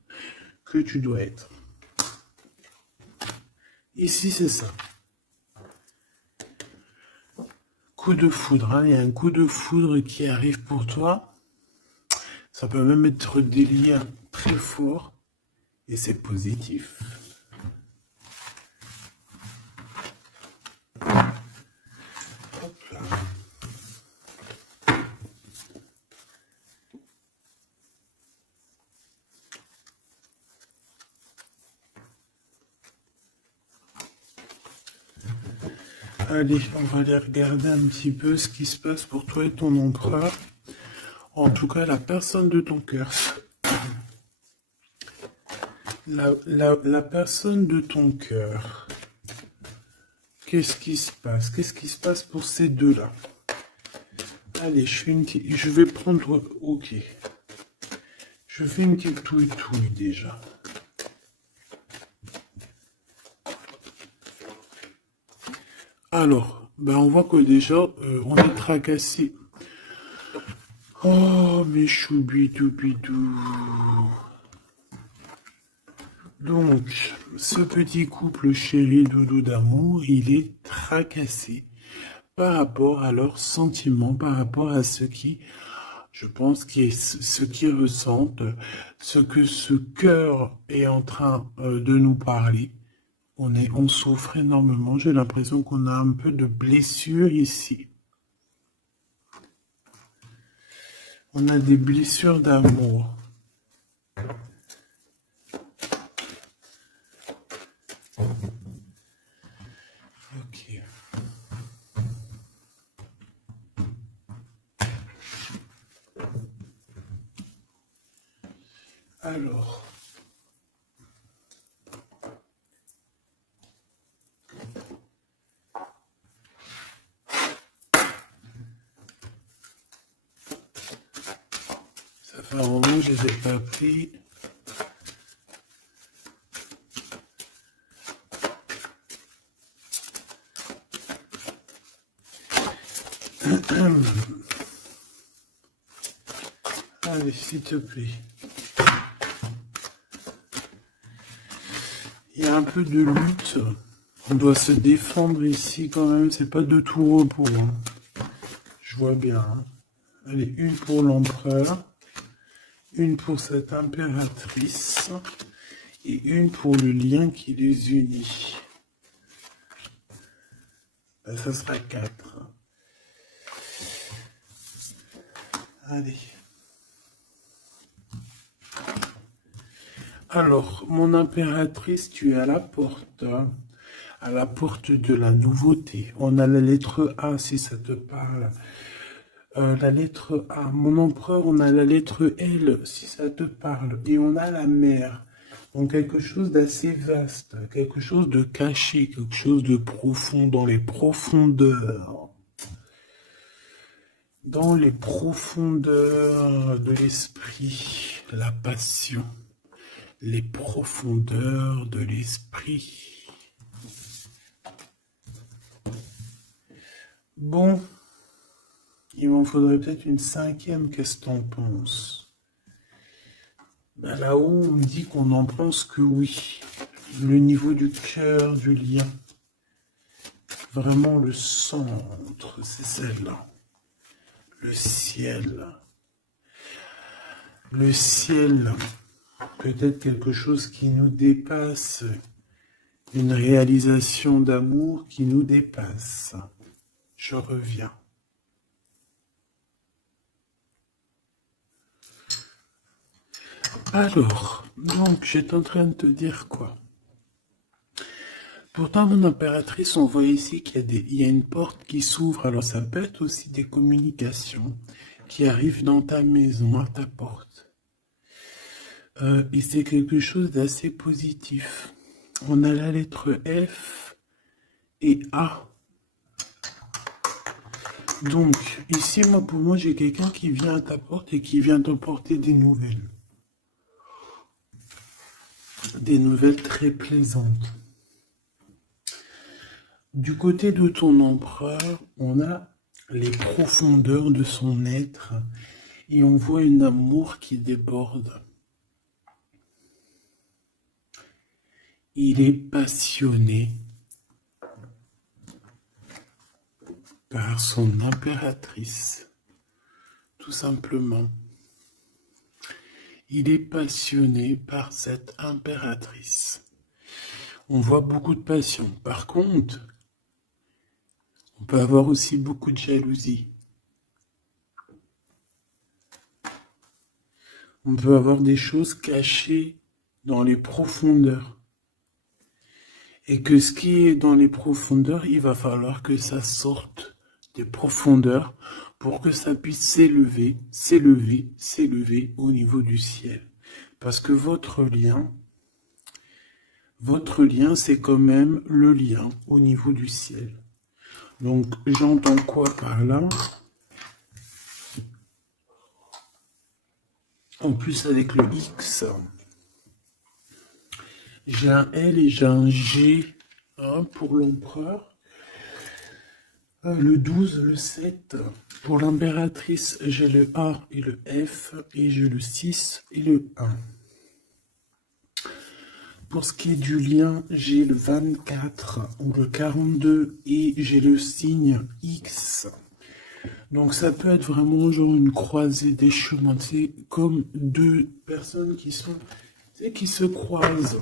que tu dois être. Ici, c'est ça. Coup de foudre, hein. Il y a un coup de foudre qui arrive pour toi. Ça peut même être des liens très forts et c'est positif. Hop là. Allez, on va aller regarder un petit peu ce qui se passe pour toi et ton empereur. En tout cas, la personne de ton cœur. La personne de ton cœur. Qu'est-ce qui se passe? Qu'est-ce qui se passe pour ces deux-là? Allez, je vais prendre... Ok. Je fais une petite touille déjà. Alors, ben on voit que déjà, on est tracassé. Oh, mes choubidou. Donc, ce petit couple chéri doudou d'amour, il est tracassé par rapport à leurs sentiments, par rapport à ce qui, je pense, ce qu'ils ressentent, ce que ce cœur est en train de nous parler. On souffre énormément. J'ai l'impression qu'on a un peu de blessure ici. On a des blessures d'amour. Ok. Alors. Ça fait un moment que je les ai pas pris. Allez, s'il te plaît. Il y a un peu de lutte. On doit se défendre ici quand même. C'est pas de tout repos. Hein. Je vois bien. Hein. Allez, une pour l'empereur. Une pour cette impératrice. Et une pour le lien qui les unit. Ben, ça sera 4. Allez. Alors, mon impératrice, tu es à la porte. À la porte de la nouveauté. On a la lettre A si ça te parle. La lettre A. Mon empereur, on a la lettre L si ça te parle. Et on a la mer. Donc quelque chose d'assez vaste, quelque chose de caché, quelque chose de profond dans les profondeurs. Dans les profondeurs de l'esprit, la passion. Les profondeurs de l'esprit. Bon, il m'en faudrait peut-être une 5e, qu'est-ce que t'en penses? Ben là-haut, on me dit qu'on n'en pense que oui. Le niveau du cœur, du lien. Vraiment le centre, c'est celle-là. Le ciel. Le ciel, peut-être quelque chose qui nous dépasse, Une réalisation d'amour qui nous dépasse. Je reviens. Alors, donc, j'étais en train de te dire quoi? Pourtant, mon impératrice, on voit ici qu'il y a une porte qui s'ouvre. Alors, ça peut être aussi des communications qui arrivent dans ta maison, à ta porte. Et c'est quelque chose d'assez positif. On a la lettre F et A. Donc, ici, pour moi, j'ai quelqu'un qui vient à ta porte et qui vient t'apporter des nouvelles. Des nouvelles très plaisantes. Du côté de ton empereur, on a les profondeurs de son être et on voit un amour qui déborde. Il est passionné par son impératrice, tout simplement. Il est passionné par cette impératrice. On voit beaucoup de passion. Par contre, on peut avoir aussi beaucoup de jalousie. On peut avoir des choses cachées dans les profondeurs. Et que ce qui est dans les profondeurs, il va falloir que ça sorte des profondeurs pour que ça puisse s'élever, s'élever, s'élever au niveau du ciel. Parce que votre lien, c'est quand même le lien au niveau du ciel. Donc, j'entends quoi par là? En plus, avec le X, j'ai un L et j'ai un G pour l'empereur. Le 12, le 7. Pour l'impératrice, j'ai le A et le F. Et j'ai le 6 et le 1. Pour ce qui est du lien, j'ai le 24 ou le 42 et j'ai le signe X. Donc ça peut être vraiment genre une croisée des chemins. C'est comme deux personnes qui se croisent.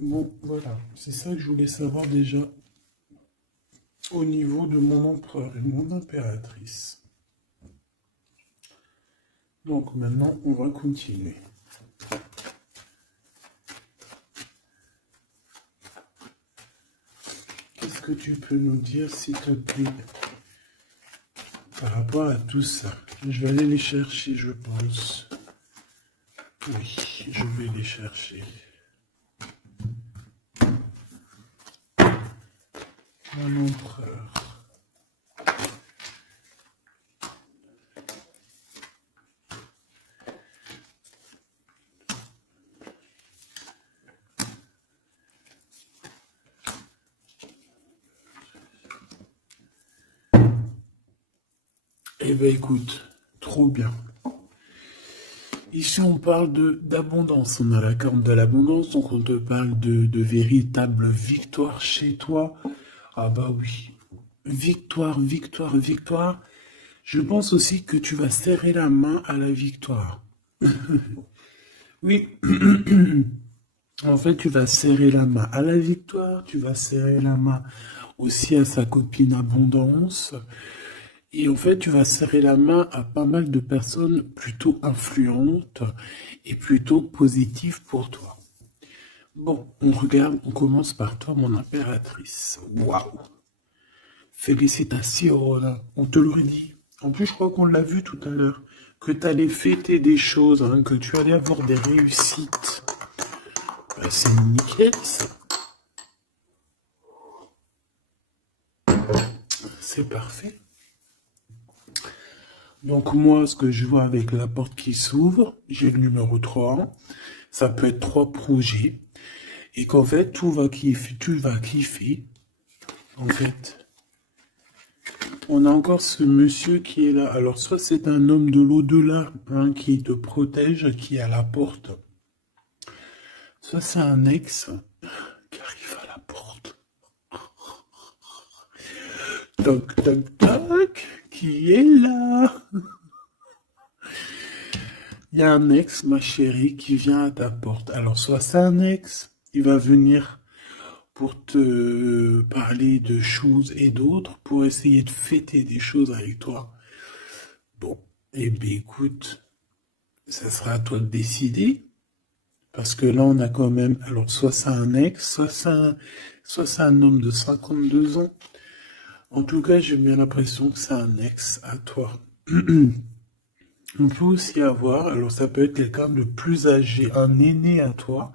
Bon, voilà. C'est ça que je voulais savoir déjà au niveau de mon empereur et mon impératrice. Donc maintenant, on va continuer. Qu'est-ce que tu peux nous dire, s'il te plaît, par rapport à tout ça? Je vais aller les chercher, je pense. Oui, je vais les chercher. Mon empereur. Eh bien, écoute, trop bien. Ici, on parle d'abondance. On a la carte de l'abondance, donc on te parle de véritable victoire chez toi. Ah bah oui. Victoire, victoire, victoire. Je pense aussi que tu vas serrer la main à la victoire. Oui. En fait, tu vas serrer la main à la victoire, tu vas serrer la main aussi à sa copine abondance. Et en fait, tu vas serrer la main à pas mal de personnes plutôt influentes et plutôt positives pour toi. Bon, on regarde, on commence par toi, mon impératrice. Waouh! Félicitations, on te l'aurait dit. En plus, je crois qu'on l'a vu tout à l'heure, que tu allais fêter des choses, que tu allais avoir des réussites. Ben, c'est nickel, ça. C'est parfait. Donc moi, ce que je vois avec la porte qui s'ouvre, j'ai le numéro 3. Ça peut être 3 projets. Et qu'en fait, tu vas kiffer. En fait, on a encore ce monsieur qui est là. Alors, soit c'est un homme de l'au-delà qui te protège, qui est à la porte. Soit c'est un ex qui arrive à la porte. Toc, toc, toc, qui est là? il y a un ex, ma chérie, qui vient à ta porte. Alors, soit c'est un ex, il va venir pour te parler de choses et d'autres, pour essayer de fêter des choses avec toi. Bon, eh bien, écoute, ça sera à toi de décider. Parce que là, on a quand même, alors, soit c'est un ex, soit c'est un homme de 52 ans. En tout cas, j'ai bien l'impression que c'est un ex à toi. On peut aussi avoir, alors ça peut être quelqu'un de plus âgé, un aîné à toi.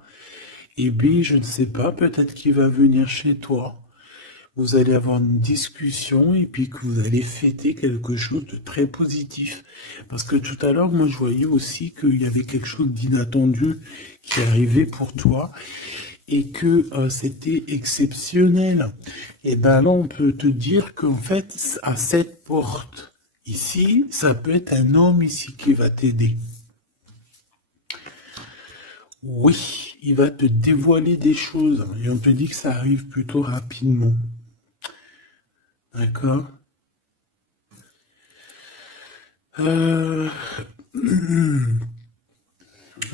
Et B, je ne sais pas, peut-être qu'il va venir chez toi. Vous allez avoir une discussion et puis que vous allez fêter quelque chose de très positif. Parce que tout à l'heure, moi, je voyais aussi qu'il y avait quelque chose d'inattendu qui arrivait pour toi et que c'était exceptionnel. Et ben là, on peut te dire qu'en fait, à cette porte ici, ça peut être un homme ici qui va t'aider. Oui, il va te dévoiler des choses et on te dit que ça arrive plutôt rapidement. D'accord? Euh...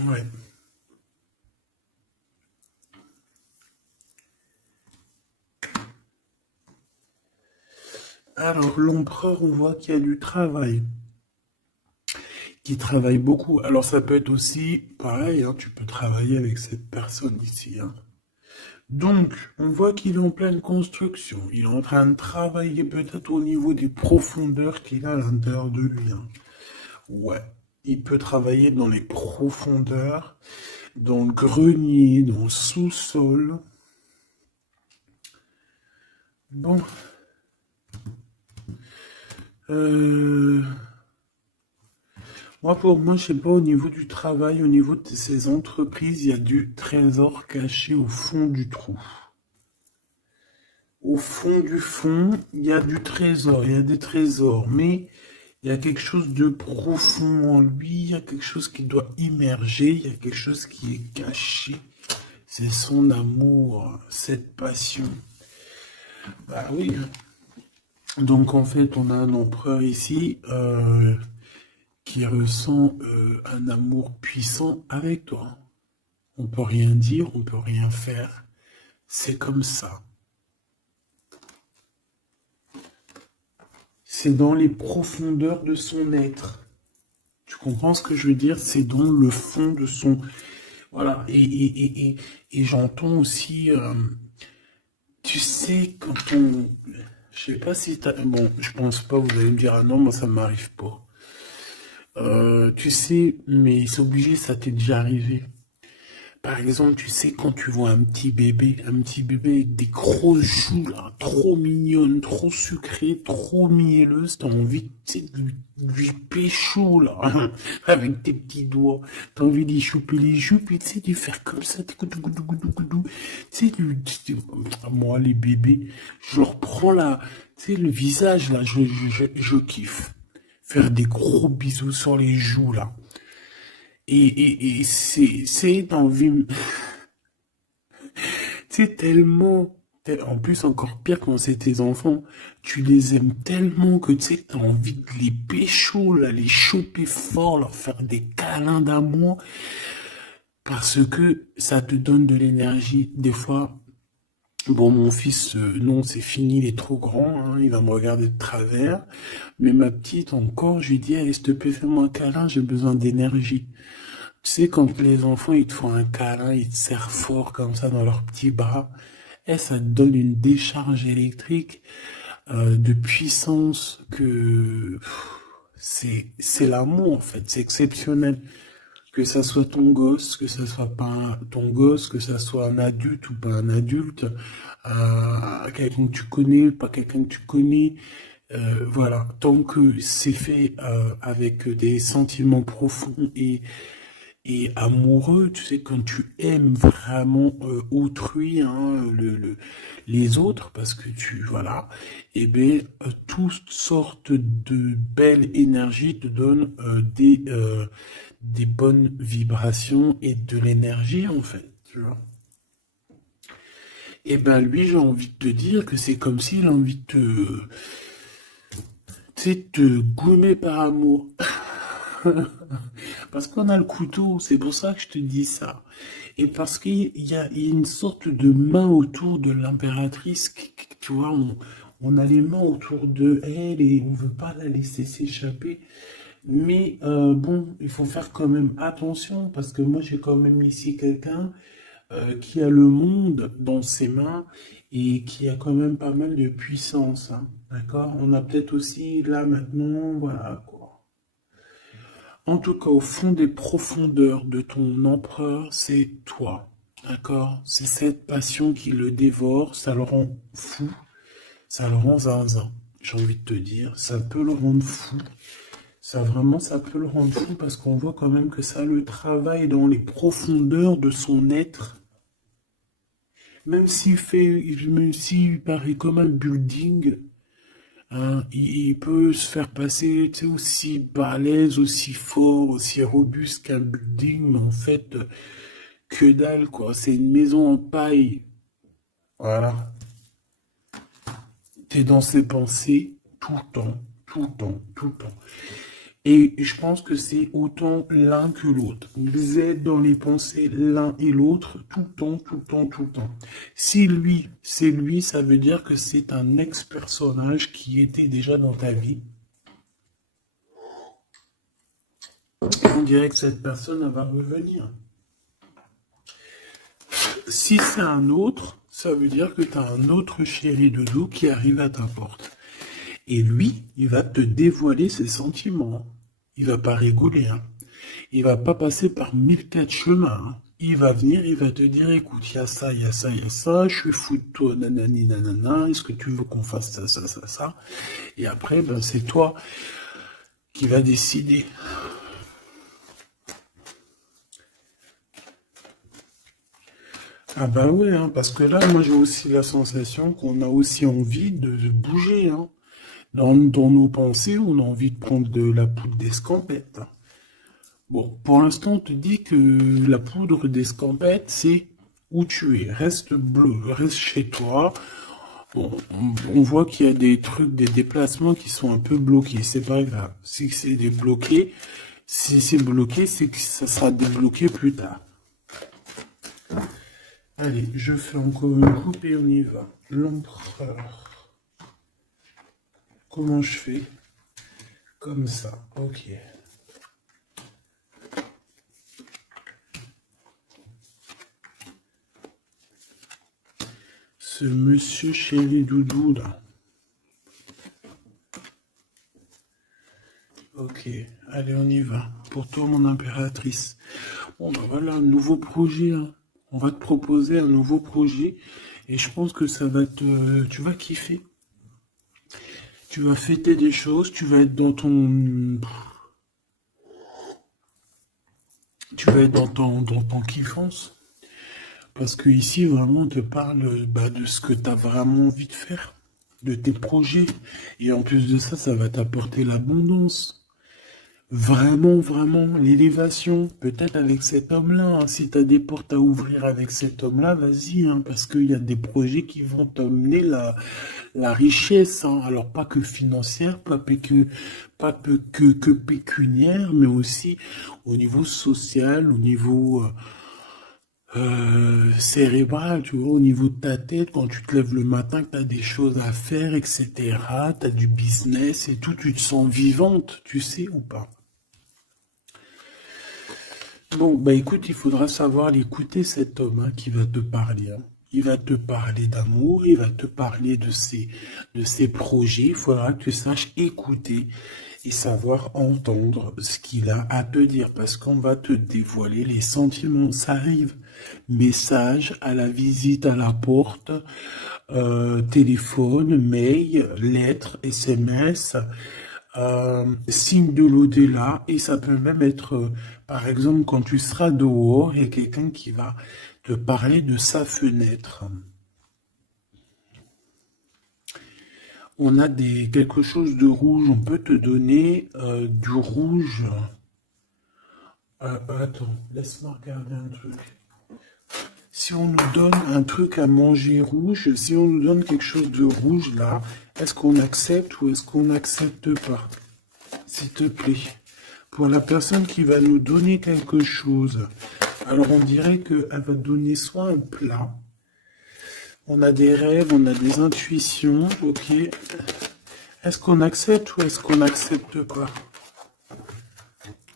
Ouais. Alors, l'empereur, on voit qu'il y a du travail, qui travaille beaucoup. Alors, ça peut être aussi pareil, hein, tu peux travailler avec cette personne ici. Hein. Donc, on voit qu'il est en pleine construction. Il est en train de travailler peut-être au niveau des profondeurs qu'il a à l'intérieur de lui. Hein. Ouais. Il peut travailler dans les profondeurs, dans le grenier, dans le sous-sol. Bon. Euh... Moi, pour moi, je sais pas, au niveau du travail, au niveau de ces entreprises, il y a du trésor caché au fond du trou. Au fond du fond, il y a du trésor, il y a des trésors, mais il y a quelque chose de profond en lui, il y a quelque chose qui doit immerger, il y a quelque chose qui est caché. C'est son amour, cette passion. Bah oui. Donc en fait, on a un empereur ici qui ressent un amour puissant avec toi. On peut rien dire, on peut rien faire. C'est comme ça. C'est dans les profondeurs de son être. Tu comprends ce que je veux dire? C'est dans le fond de son... Voilà. Et j'entends aussi... tu sais, quand on... Je sais pas si t'as... Bon, je pense pas, vous allez me dire, ah non, moi ça m'arrive pas. Tu sais, mais c'est obligé, ça t'est déjà arrivé. Par exemple, tu sais, quand tu vois un petit bébé avec des grosses joues, là, trop mignonnes, trop sucrées, trop mielleuses, t'as envie, tu sais, de lui pécho, là, avec tes petits doigts. T'as envie d'y choper les joues, puis tu sais, de faire comme ça, tu sais, moi, les bébés, je leur prends la, tu sais, le visage, là, je kiffe. Faire des gros bisous sur les joues, là. Et c'est envie, c'est tellement, en plus encore pire quand c'est tes enfants, tu les aimes tellement que tu sais, t'as envie de les pécho, là, les choper fort, leur faire des câlins d'amour, parce que ça te donne de l'énergie. Des fois, bon, mon fils, non, c'est fini, il est trop grand, hein, il va me regarder de travers, mais ma petite, encore, je lui dis, allez, s'il te plaît, fais-moi un câlin, j'ai besoin d'énergie. Tu sais, quand les enfants, ils te font un câlin, ils te serrent fort comme ça dans leurs petits bras, et ça te donne une décharge électrique de puissance que c'est l'amour en fait, c'est exceptionnel. Que ça soit ton gosse, que ça soit pas ton gosse, que ça soit un adulte ou pas un adulte, quelqu'un que tu connais, pas quelqu'un que tu connais, voilà. Tant que c'est fait avec des sentiments profonds et amoureux, tu sais, quand tu aimes vraiment autrui, hein, les autres, parce que tu, voilà, et bien, toutes sortes de belles énergies te donnent des bonnes vibrations et de l'énergie, en fait, tu vois. Et ben lui, j'ai envie de te dire que c'est comme s'il a envie de te, tu sais, te goumer par amour. Parce qu'on a le couteau, c'est pour ça que je te dis ça. Et parce qu'il y a une sorte de main autour de l'impératrice, tu vois, on a les mains autour de elle et on veut pas la laisser s'échapper. Mais bon, il faut faire quand même attention parce que moi j'ai quand même ici quelqu'un qui a le monde dans ses mains et qui a quand même pas mal de puissance, hein, d'accord? On a peut-être aussi là maintenant, voilà quoi. En tout cas, au fond des profondeurs de ton empereur, c'est toi, d'accord? C'est cette passion qui le dévore, ça le rend fou, ça le rend zinzin. J'ai envie de te dire, ça peut le rendre fou. Ça vraiment, ça peut le rendre fou parce qu'on voit quand même que ça le travaille dans les profondeurs de son être. Même s'il paraît comme un building, hein, il peut se faire passer, tu sais, aussi balèze, aussi fort, aussi robuste qu'un building, mais en fait, que dalle, quoi. C'est une maison en paille. Voilà. T'es dans ses pensées tout le temps, tout le temps, tout le temps. Et je pense que c'est autant l'un que l'autre. Vous êtes dans les pensées l'un et l'autre tout le temps, tout le temps, tout le temps. Si lui, c'est lui, ça veut dire que c'est un ex-personnage qui était déjà dans ta vie. On dirait que cette personne elle va revenir. Si c'est un autre, ça veut dire que tu as un autre chéri de dos qui arrive à ta porte. Et lui, il va te dévoiler ses sentiments. Il va pas rigoler, hein. Il va pas passer par 1004 chemins, hein. Il va venir, il va te dire, écoute, il y a ça, il y a ça, il y a ça, je suis fou de toi, nanani, nanana, est-ce que tu veux qu'on fasse ça, ça, ça, ça? Et après, ben, c'est toi qui va décider. Ah bah ouais, hein, parce que là, moi j'ai aussi la sensation qu'on a aussi envie de bouger, hein. Dans nos pensées, on a envie de prendre de la poudre d'escampette, hein. Bon, pour l'instant, on te dit que la poudre d'escampette, c'est où tu es. Reste bleu, reste chez toi. Bon, on voit qu'il y a des trucs, des déplacements qui sont un peu bloqués. C'est pas grave. Si c'est débloqué, si c'est bloqué, c'est que ça sera débloqué plus tard. Allez, je fais encore une coupe et on y va. L'empereur. Comment je fais? Comme ça, ok. Ce monsieur chéri doudou là. Ok, allez on y va. Pour toi mon impératrice. Bon ben voilà, un nouveau projet, hein. On va te proposer un nouveau projet. Et je pense que ça va te... Tu vas kiffer. Tu vas fêter des choses, tu vas être dans ton... Tu vas être dans ton kiffance. Parce que ici, vraiment, on te parle bah, de ce que tu as vraiment envie de faire, de tes projets. Et en plus de ça, ça va t'apporter l'abondance. Vraiment, vraiment, l'élévation. Peut-être avec cet homme-là, hein. Si tu as des portes à ouvrir avec cet homme-là, vas-y, hein, parce qu'il y a des projets qui vont t'amener la richesse, hein. Alors, pas que financière, pas que pécuniaire, mais aussi au niveau social, au niveau... cérébrale, tu vois, au niveau de ta tête, quand tu te lèves le matin, que tu as des choses à faire, etc., tu as du business et tout, tu te sens vivante, tu sais ou pas? Bon, bah écoute, il faudra savoir l'écouter, cet homme hein, qui va te parler, hein. Il va te parler d'amour, il va te parler de ses projets, il faudra que tu saches écouter et savoir entendre ce qu'il a à te dire, parce qu'on va te dévoiler les sentiments. Ça arrive. Message à la visite à la porte, téléphone, mail, lettres, SMS, signe de l'au-delà, et ça peut même être, par exemple, quand tu seras dehors, il y a quelqu'un qui va te parler de sa fenêtre. On a quelque chose de rouge, on peut te donner du rouge. Attends, laisse-moi regarder un truc. Si on nous donne un truc à manger rouge, si on nous donne quelque chose de rouge là, est-ce qu'on accepte ou est-ce qu'on n'accepte pas? S'il te plaît. Pour la personne qui va nous donner quelque chose, alors on dirait qu'elle va donner soit un plat, on a des rêves, on a des intuitions, ok. Est-ce qu'on accepte ou est-ce qu'on n'accepte pas?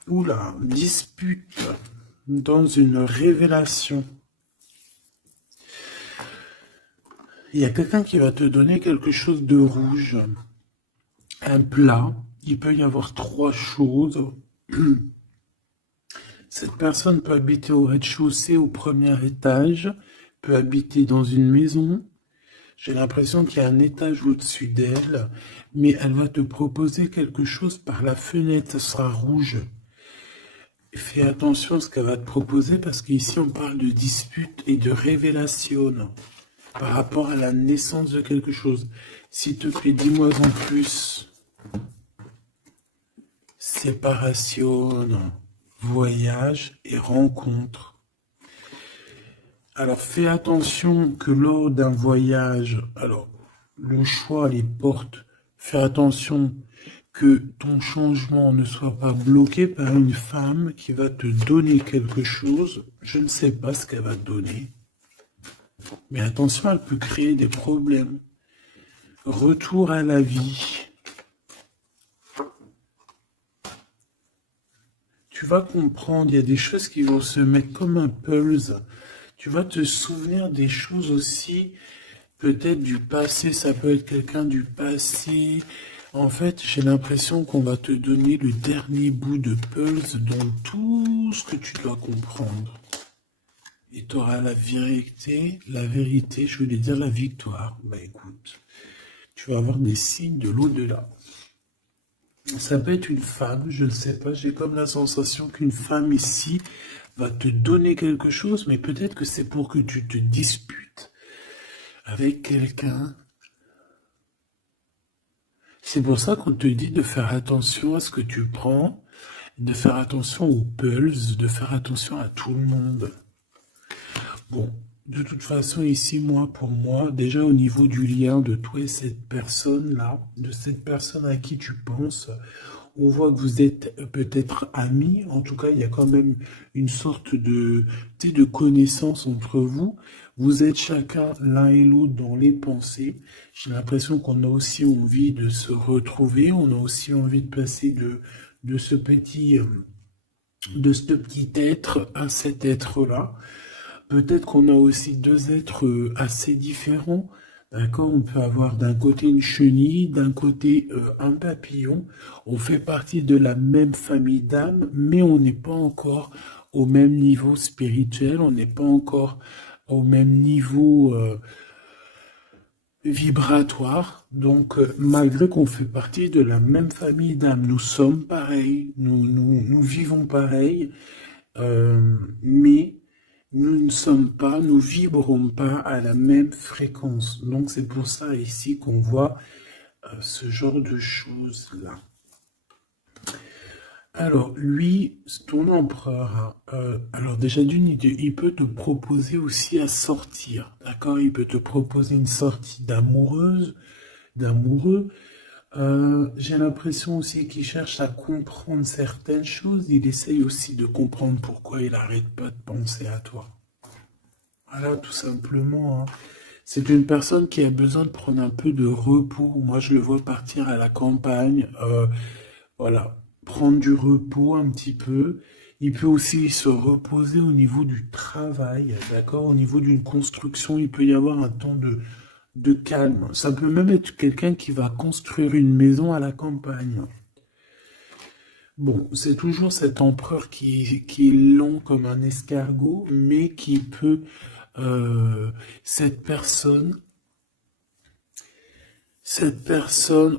Oula, dispute dans une révélation. Il y a quelqu'un qui va te donner quelque chose de rouge, un plat. Il peut y avoir trois choses. Cette personne peut habiter au rez-de-chaussée, au premier étage, peut habiter dans une maison. J'ai l'impression qu'il y a un étage au-dessus d'elle, mais elle va te proposer quelque chose par la fenêtre, ça sera rouge. Fais attention à ce qu'elle va te proposer parce qu'ici on parle de dispute et de révélation par rapport à la naissance de quelque chose. S'il te plaît, dis-moi en plus. Séparation, voyage et rencontre. Alors fais attention que lors d'un voyage, alors le choix les porte, fais attention que ton changement ne soit pas bloqué par une femme qui va te donner quelque chose. Je ne sais pas ce qu'elle va te donner. Mais attention, elle peut créer des problèmes. Retour à la vie. Tu vas comprendre, il y a des choses qui vont se mettre comme un pulse. Tu vas te souvenir des choses aussi, peut-être du passé, ça peut être quelqu'un du passé. En fait, j'ai l'impression qu'on va te donner le dernier bout de pulse dans tout ce que tu dois comprendre. Et tu auras la vérité, je voulais dire la victoire. Bah écoute, tu vas avoir des signes de l'au-delà. Ça peut être une femme, je ne sais pas, j'ai comme la sensation qu'une femme ici va te donner quelque chose, mais peut-être que c'est pour que tu te disputes avec quelqu'un. C'est pour ça qu'on te dit de faire attention à ce que tu prends, de faire attention aux pulses, de faire attention à tout le monde. Bon, de toute façon, ici, pour moi, déjà au niveau du lien de toi et cette personne-là, de cette personne à qui tu penses, on voit que vous êtes peut-être amis. En tout cas, il y a quand même une sorte de connaissance entre vous. Vous êtes chacun l'un et l'autre dans les pensées. J'ai l'impression qu'on a aussi envie de se retrouver. On a aussi envie de passer de ce petit être à cet être-là. Peut-être qu'on a aussi deux êtres assez différents. D'accord, on peut avoir d'un côté une chenille, d'un côté un papillon. On fait partie de la même famille d'âmes, mais on n'est pas encore au même niveau spirituel, on n'est pas encore au même niveau vibratoire. Donc, malgré qu'on fait partie de la même famille d'âmes, nous sommes pareils, nous vivons pareil, mais nous ne sommes pas, nous vibrons pas à la même fréquence. Donc c'est pour ça ici qu'on voit ce genre de choses-là. Alors lui, ton empereur, alors déjà d'une idée, il peut te proposer aussi à sortir, d'accord? Il peut te proposer une sortie d'amoureuse, d'amoureux. J'ai l'impression aussi qu'il cherche à comprendre certaines choses. Il essaye aussi de comprendre pourquoi il n'arrête pas de penser à toi. Voilà, tout simplement. Hein. C'est une personne qui a besoin de prendre un peu de repos. Moi, je le vois partir à la campagne. Voilà, prendre du repos un petit peu. Il peut aussi se reposer au niveau du travail, d'accord? Au niveau d'une construction, il peut y avoir un temps de calme. Ça peut même être quelqu'un qui va construire une maison à la campagne. Bon, c'est toujours cet empereur qui est long comme un escargot, mais qui peut, cette personne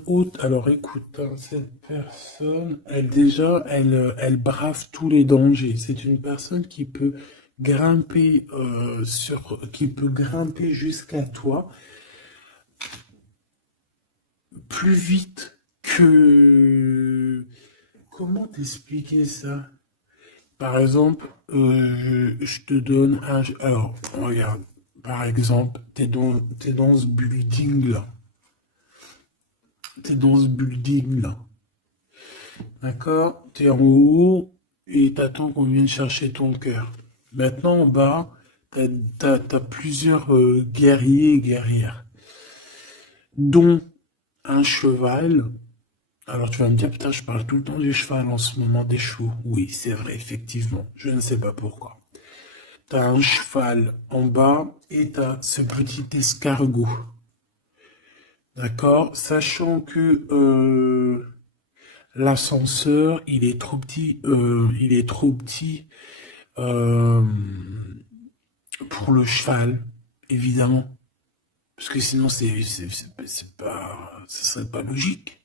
haute, alors écoute, hein, cette personne, elle brave tous les dangers. C'est une personne qui peut grimper qui peut grimper jusqu'à toi plus vite que... Comment t'expliquer ça? Par exemple, je te donne un... Alors, regarde, par exemple, t'es dans ce building-là. T'es dans ce building-là. D'accord? T'es en haut et t'attends qu'on vienne chercher ton cœur. Maintenant, en bas, t'as plusieurs guerriers et guerrières, dont un cheval. Alors tu vas me dire, putain, je parle tout le temps du cheval en ce moment, des chevaux. Oui, c'est vrai, effectivement. Je ne sais pas pourquoi. T'as un cheval en bas et t'as ce petit escargot. D'accord? Sachant que l'ascenseur, il est trop petit euh, pour le cheval, évidemment. Parce que sinon, c'est pas, ce serait pas logique.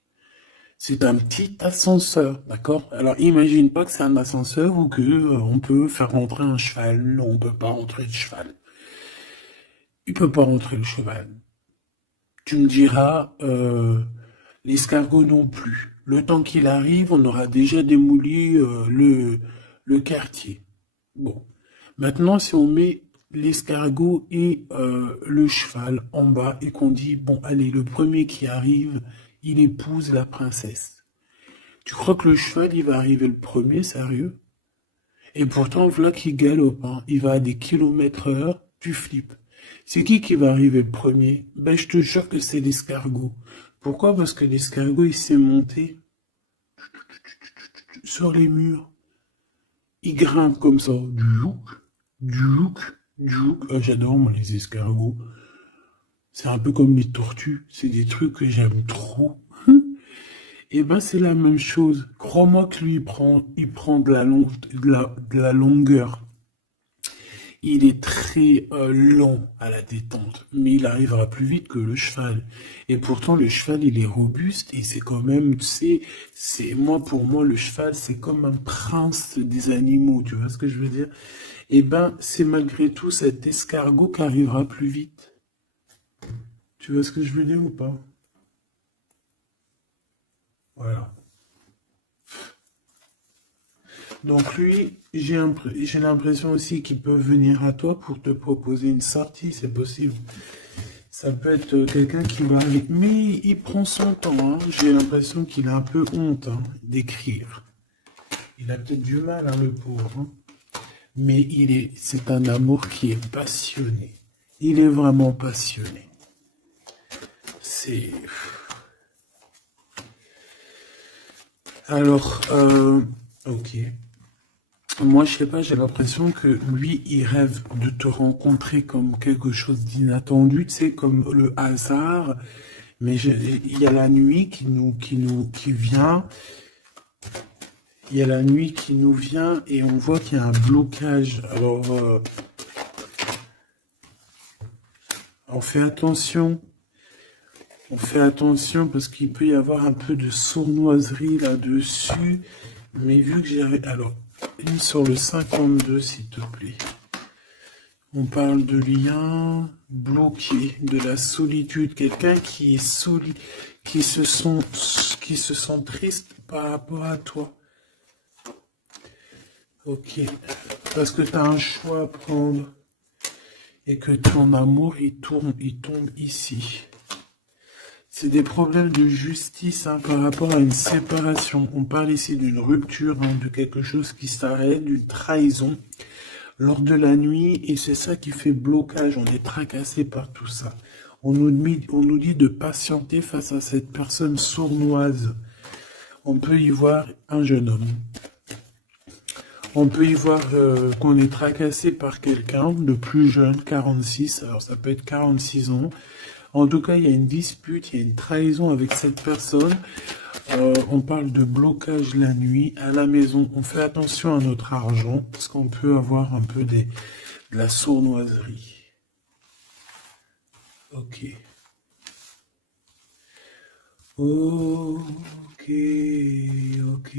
C'est un petit ascenseur, d'accord? Alors imagine pas que c'est un ascenseur ou que on peut faire rentrer un cheval. Non, on peut pas rentrer le cheval. Il peut pas rentrer le cheval. Tu me diras, l'escargot non plus. Le temps qu'il arrive, on aura déjà démoli le quartier. Bon. Maintenant, si on met l'escargot et le cheval en bas et qu'on dit, bon, allez, le premier qui arrive, il épouse la princesse. Tu crois que le cheval, il va arriver le premier, sérieux? Et pourtant, voilà qu'il galope, hein. Il va à des kilomètres heure, tu flippes. C'est qui va arriver le premier? Ben, je te jure que c'est l'escargot. Pourquoi? Parce que l'escargot, il s'est monté sur les murs. Il grimpe comme ça. Du look, du look. Ah, j'adore, moi, les escargots. C'est un peu comme les tortues. C'est des trucs que j'aime trop. Et ben, c'est la même chose. Crois-moi que lui, il prend de la longueur. Il est très lent à la détente, mais il arrivera plus vite que le cheval. Et pourtant, le cheval, il est robuste et c'est quand même, moi, pour moi, le cheval, c'est comme un prince des animaux, tu vois ce que je veux dire? Et ben, c'est malgré tout cet escargot qui arrivera plus vite. Tu vois ce que je veux dire ou pas? Voilà. Donc lui, j'ai l'impression aussi qu'il peut venir à toi pour te proposer une sortie, c'est possible. Ça peut être quelqu'un qui va aller, mais il prend son temps, hein. J'ai l'impression qu'il a un peu honte, hein, d'écrire. Il a peut-être du mal, hein, le pauvre, hein. Mais c'est un amour qui est passionné. Il est vraiment passionné. C'est, alors, ok. Moi, je sais pas, j'ai l'impression que lui, il rêve de te rencontrer comme quelque chose d'inattendu, tu sais, comme le hasard. Mais il y a la nuit qui vient. Il y a la nuit qui nous vient et on voit qu'il y a un blocage. Alors, on fait attention. On fait attention parce qu'il peut y avoir un peu de sournoiserie là-dessus. Mais vu que j'ai... Alors, une sur le 52, s'il te plaît. On parle de lien bloqué, de la solitude. Quelqu'un qui est qui se sent triste par rapport à toi. Ok. Parce que tu as un choix à prendre et que ton amour, il tombe ici. C'est des problèmes de justice, hein, par rapport à une séparation. On parle ici d'une rupture, hein, de quelque chose qui s'arrête, d'une trahison lors de la nuit, et c'est ça qui fait blocage. On est tracassé par tout ça. On nous dit de patienter face à cette personne sournoise. On peut y voir un jeune homme. On peut y voir qu'on est tracassé par quelqu'un de plus jeune, 46, alors ça peut être 46 ans. En tout cas, il y a une dispute, il y a une trahison avec cette personne. On parle de blocage la nuit à la maison. On fait attention à notre argent parce qu'on peut avoir un peu de la sournoiserie. Ok. Ok, ok.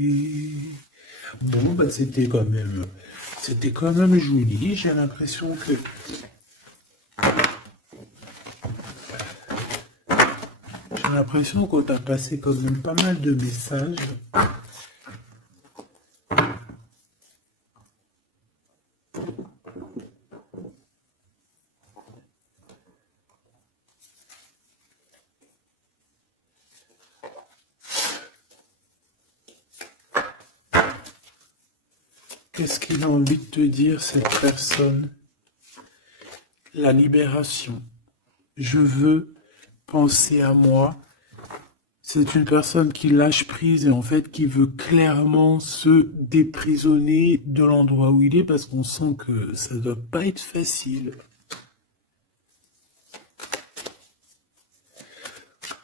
Bon, bah c'était quand même joli. J'ai l'impression que J'ai l'impression qu'on t'a passé quand même pas mal de messages. Qu'est-ce qu'il a envie de te dire, cette personne? La libération. Je veux penser à moi. C'est une personne qui lâche prise et en fait qui veut clairement se déprisonner de l'endroit où il est parce qu'on sent que ça doit pas être facile.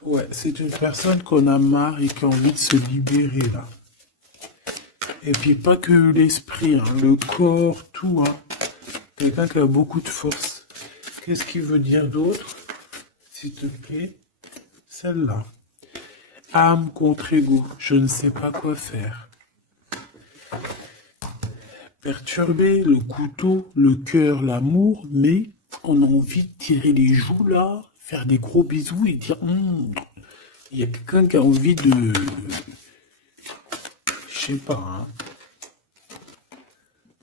Ouais, c'est une personne qu'on a marre et qui a envie de se libérer là. Et puis pas que l'esprit, hein, le corps, tout. Hein. Quelqu'un qui a beaucoup de force. Qu'est-ce qu'il veut dire d'autre? S'il te plaît, celle-là. Âme contre ego, je ne sais pas quoi faire. Perturber le couteau, le cœur, l'amour, mais on a envie de tirer les joues là, faire des gros bisous et dire il y a quelqu'un qui a envie de. Je sais pas, hein.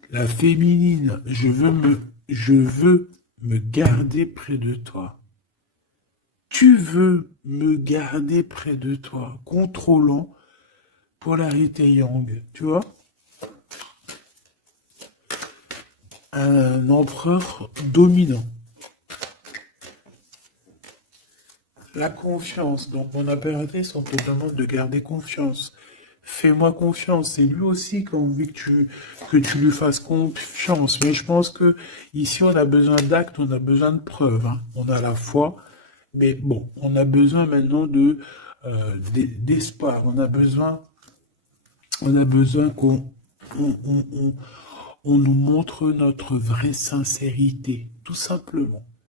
La féminine, je veux me garder près de toi. Tu veux me garder près de toi, contrôlant polarité yang, tu vois? Un empereur dominant. La confiance. Donc mon impératrice, on te demande de garder confiance. Fais-moi confiance. C'est lui aussi qui a envie que tu lui fasses confiance. Mais je pense que ici, on a besoin d'actes, on a besoin de preuves. Hein. On a la foi, mais bon, on a besoin maintenant d'espoir. On a besoin qu'on on nous montre notre vraie sincérité, tout simplement.